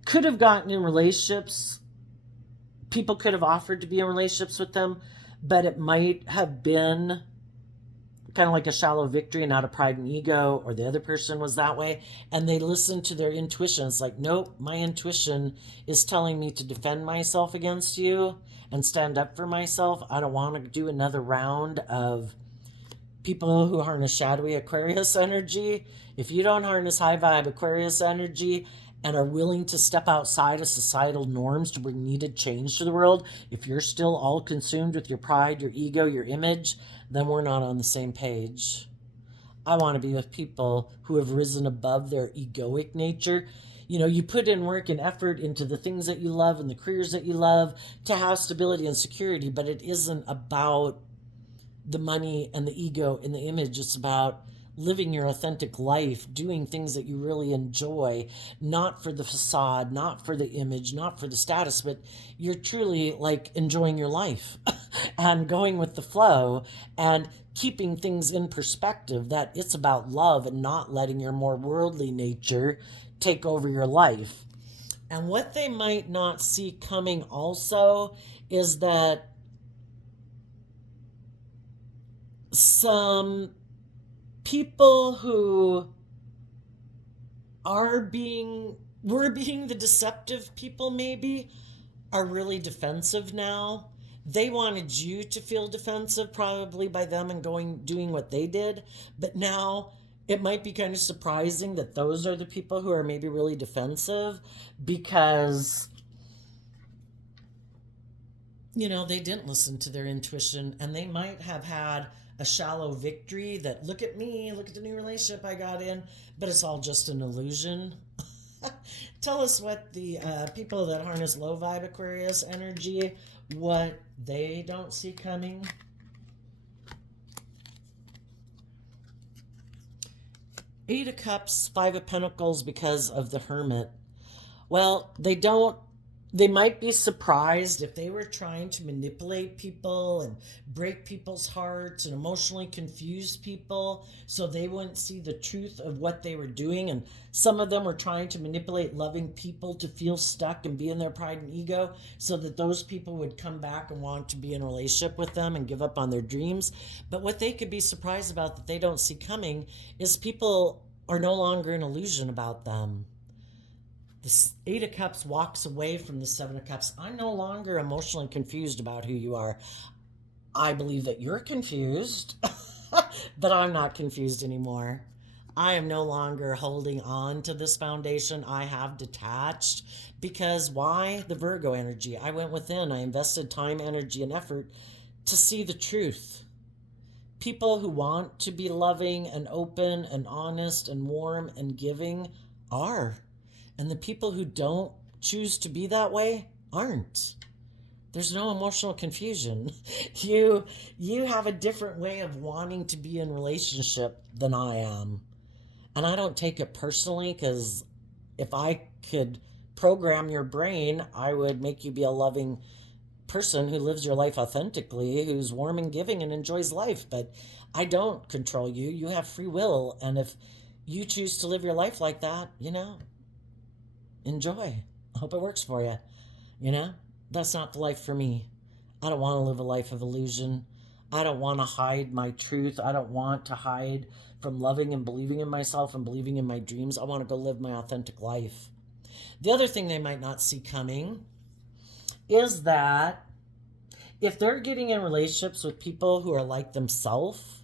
could have gotten in relationships, people could have offered to be in relationships with them, but it might have been kind of like a shallow victory and out of pride and ego, or the other person was that way, and they listened to their intuition. It's like, nope, my intuition is telling me to defend myself against you and stand up for myself. I don't want to do another round of people who harness shadowy Aquarius energy. If you don't harness high vibe Aquarius energy and are willing to step outside of societal norms to bring needed change to the world, if you're still all consumed with your pride, your ego, your image, then we're not on the same page. I want to be with people who have risen above their egoic nature. You put in work and effort into the things that you love and the careers that you love to have stability and security, but it isn't about the money and the ego and the image. It's about living your authentic life, doing things that you really enjoy, not for the facade, not for the image, not for the status, but you're truly like enjoying your life and going with the flow and keeping things in perspective, that it's about love and not letting your more worldly nature take over your life. And what they might not see coming also is that some people who were being the deceptive people maybe are really defensive now. They wanted you to feel defensive probably by them and doing what they did, but now it might be kind of surprising that those are the people who are maybe really defensive because they didn't listen to their intuition, and they might have had a shallow victory that, look at me, look at the new relationship I got in, but it's all just an illusion. Tell us what the people that harness low vibe Aquarius energy, what they don't see coming. Eight of Cups, Five of Pentacles because of the Hermit. Well, they might be surprised if they were trying to manipulate people and break people's hearts and emotionally confuse people so they wouldn't see the truth of what they were doing. And some of them were trying to manipulate loving people to feel stuck and be in their pride and ego so that those people would come back and want to be in a relationship with them and give up on their dreams. But what they could be surprised about that they don't see coming is people are no longer an illusion about them. The Eight of Cups walks away from the Seven of Cups. I'm no longer emotionally confused about who you are. I believe that you're confused, but I'm not confused anymore. I am no longer holding on to this foundation. I have detached because why? The Virgo energy. I went within. I invested time, energy, and effort to see the truth. People who want to be loving and open and honest and warm and giving are. And the people who don't choose to be that way aren't. There's no emotional confusion. You have a different way of wanting to be in relationship than I am. And I don't take it personally, because if I could program your brain, I would make you be a loving person who lives your life authentically, who's warm and giving and enjoys life. But I don't control you. You have free will. And if you choose to live your life like that, enjoy. I hope it works for you. That's not the life for me. I don't want to live a life of illusion. I don't want to hide my truth. I don't want to hide from loving and believing in myself and believing in my dreams. I want to go live my authentic life. The other thing they might not see coming is that if they're getting in relationships with people who are like themselves,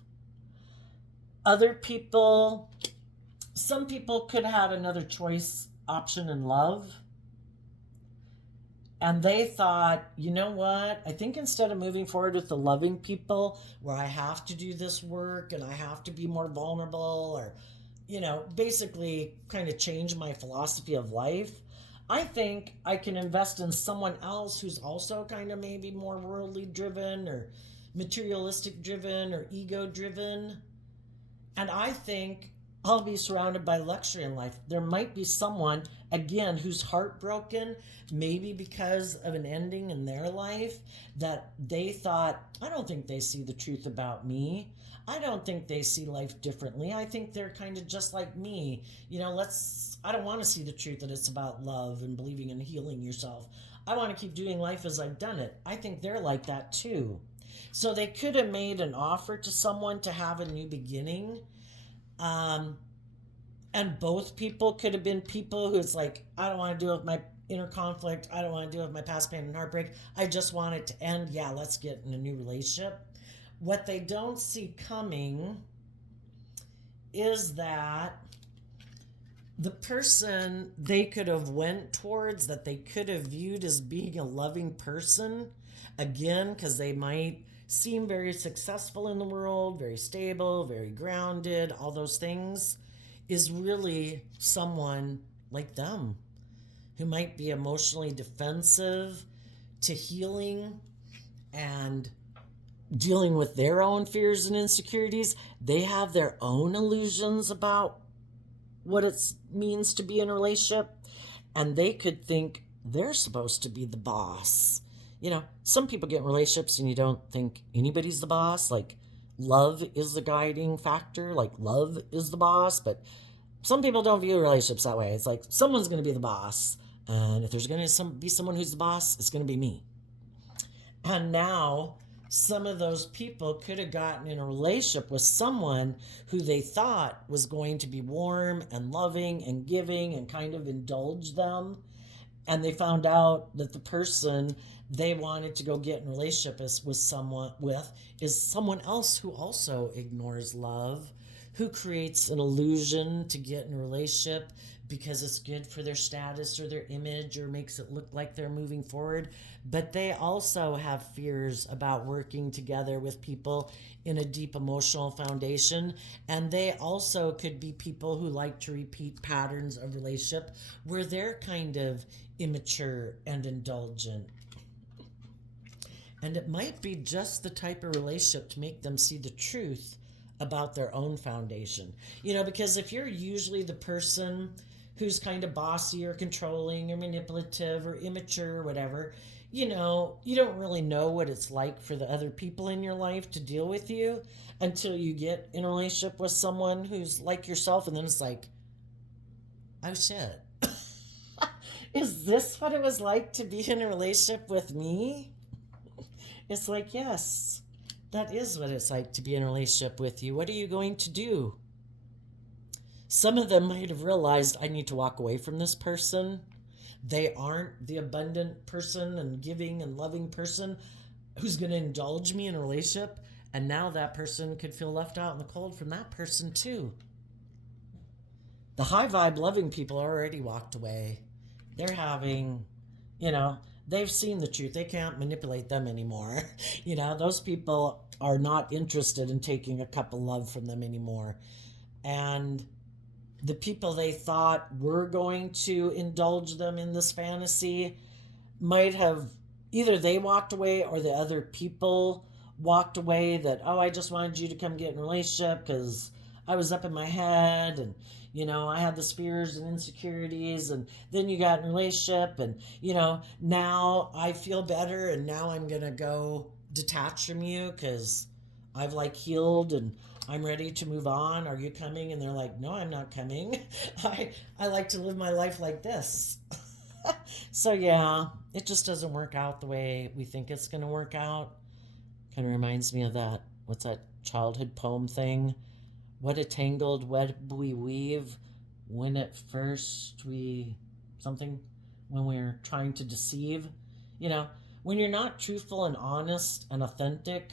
some people could have had another choice option in love, and they thought, you know what, I think instead of moving forward with the loving people where I have to do this work and I have to be more vulnerable, or basically kind of change my philosophy of life, I think I can invest in someone else who's also kind of maybe more worldly driven or materialistic driven or ego driven, and I think I'll be surrounded by luxury in life. There might be someone, again, who's heartbroken, maybe because of an ending in their life, that they thought, I don't think they see the truth about me. I don't think they see life differently. I think they're kind of just like me. I don't want to see the truth that it's about love and believing in healing yourself. I want to keep doing life as I've done it. I think they're like that too. So they could have made an offer to someone to have a new beginning. And both people could have been people who it's like, I don't want to deal with my inner conflict. I don't want to deal with my past pain and heartbreak. I just want it to end. Yeah, let's get in a new relationship. What they don't see coming is that the person they could have went towards, that they could have viewed as being a loving person, again, because they might seem very successful in the world, very stable, very grounded, all those things, is really someone like them who might be emotionally defensive to healing and dealing with their own fears and insecurities. They have their own illusions about what it means to be in a relationship, and they could think they're supposed to be the boss. Some people get in relationships and you don't think anybody's the boss. Like, love is the guiding factor, like love is the boss. But some people don't view relationships that way. It's like someone's going to be the boss, and if there's going to be someone who's the boss, it's going to be me. And now some of those people could have gotten in a relationship with someone who they thought was going to be warm and loving and giving and kind of indulge them. And they found out that the person they wanted to go get in a relationship with is someone else who also ignores love, who creates an illusion to get in a relationship because it's good for their status or their image or makes it look like they're moving forward. But they also have fears about working together with people in a deep emotional foundation. And they also could be people who like to repeat patterns of relationship where they're kind of immature and indulgent. And it might be just the type of relationship to make them see the truth about their own foundation. Because if you're usually the person who's kind of bossy or controlling or manipulative or immature or whatever, you don't really know what it's like for the other people in your life to deal with you until you get in a relationship with someone who's like yourself. And then it's like, oh shit, is this what it was like to be in a relationship with me? It's like, yes, that is what it's like to be in a relationship with you. What are you going to do? Some of them might have realized, I need to walk away from this person. They aren't the abundant person and giving and loving person who's going to indulge me in a relationship. And now that person could feel left out in the cold from that person too. The high vibe loving people already walked away. They're having, they've seen the truth. They can't manipulate them anymore. Those people are not interested in taking a cup of love from them anymore. And the people they thought were going to indulge them in this fantasy might have either they walked away or the other people walked away that, oh, I just wanted you to come get in a relationship because I was up in my head and, I had the fears and insecurities, and then you got in a relationship and, now I feel better and now I'm going to go detach from you because I've healed and I'm ready to move on. Are you coming? And they're like, no, I'm not coming. I like to live my life like this. So yeah, it just doesn't work out the way we think it's going to work out. Kind of reminds me of that, what's that childhood poem thing? What a tangled web we weave when at first when we're trying to deceive. When you're not truthful and honest and authentic,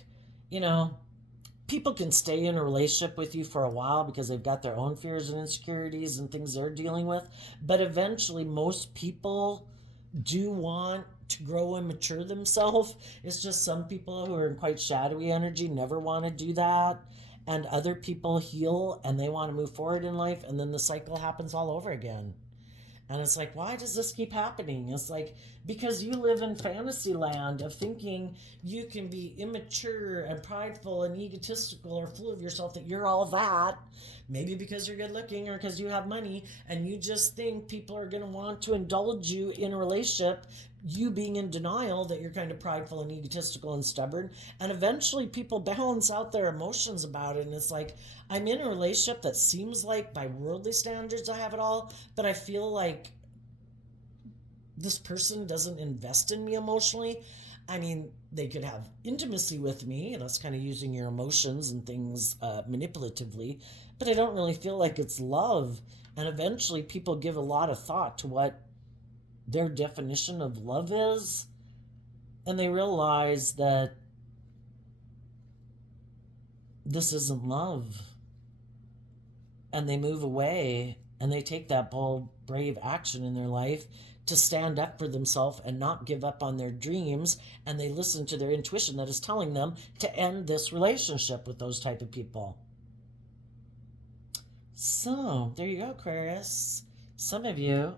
people can stay in a relationship with you for a while because they've got their own fears and insecurities and things they're dealing with. But eventually, most people do want to grow and mature themselves. It's just some people who are in quite shadowy energy never want to do that. And other people heal and they want to move forward in life. And then the cycle happens all over again. And it's like, why does this keep happening? It's like, because you live in fantasy land of thinking you can be immature and prideful and egotistical or full of yourself, that you're all that. Maybe because you're good looking or because you have money, and you just think people are going to want to indulge you in a relationship, you being in denial that you're kind of prideful and egotistical and stubborn. And eventually people balance out their emotions about it. And it's like, I'm in a relationship that seems like by worldly standards I have it all, but I feel like this person doesn't invest in me emotionally. I mean, they could have intimacy with me. That's kind of using your emotions and things manipulatively, but I don't really feel like it's love. And eventually people give a lot of thought to what their definition of love is, and they realize that this isn't love, and they move away and they take that bold, brave action in their life to stand up for themselves and not give up on their dreams, and they listen to their intuition that is telling them to end this relationship with those type of people. So there you go, Aquarius. Some of you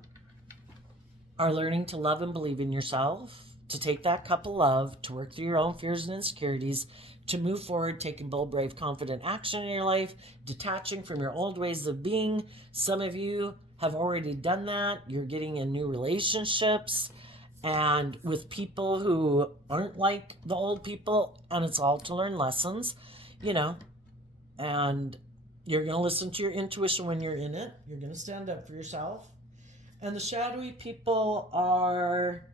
are learning to love and believe in yourself, to take that cup of love, to work through your own fears and insecurities, to move forward, taking bold, brave, confident action in your life, detaching from your old ways of being. Some of you have already done that. You're getting in new relationships and with people who aren't like the old people, and it's all to learn lessons, you know, and you're going to listen to your intuition when you're in it. You're going to stand up for yourself. And the shadowy people are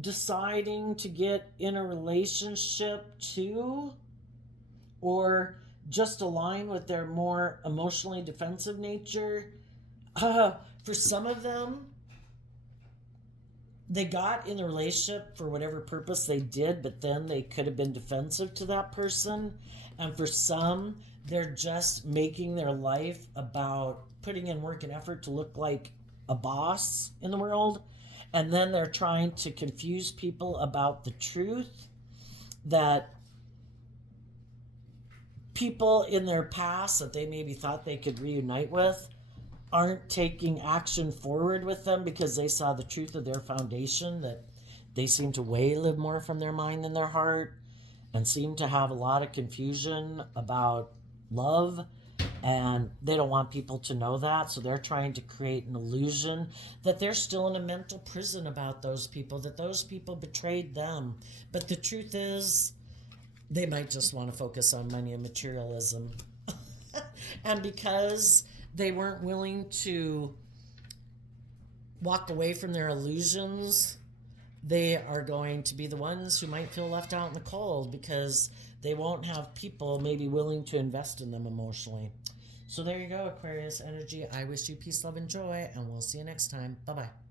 deciding to get in a relationship too, or just align with their more emotionally defensive nature. For some of them, they got in the relationship for whatever purpose they did, but then they could have been defensive to that person. And for some, they're just making their life about putting in work and effort to look like a boss in the world. And then they're trying to confuse people about the truth that people in their past that they maybe thought they could reunite with aren't taking action forward with them because they saw the truth of their foundation, that they seem to live more from their mind than their heart, and seem to have a lot of confusion about love, and they don't want people to know that, so they're trying to create an illusion that they're still in a mental prison about those people, that those people betrayed them. But the truth is, they might just want to focus on money and materialism. And because they weren't willing to walk away from their illusions, they are going to be the ones who might feel left out in the cold because they won't have people maybe willing to invest in them emotionally. So there you go, Aquarius energy. I wish you peace, love, and joy, and we'll see you next time. Bye-bye.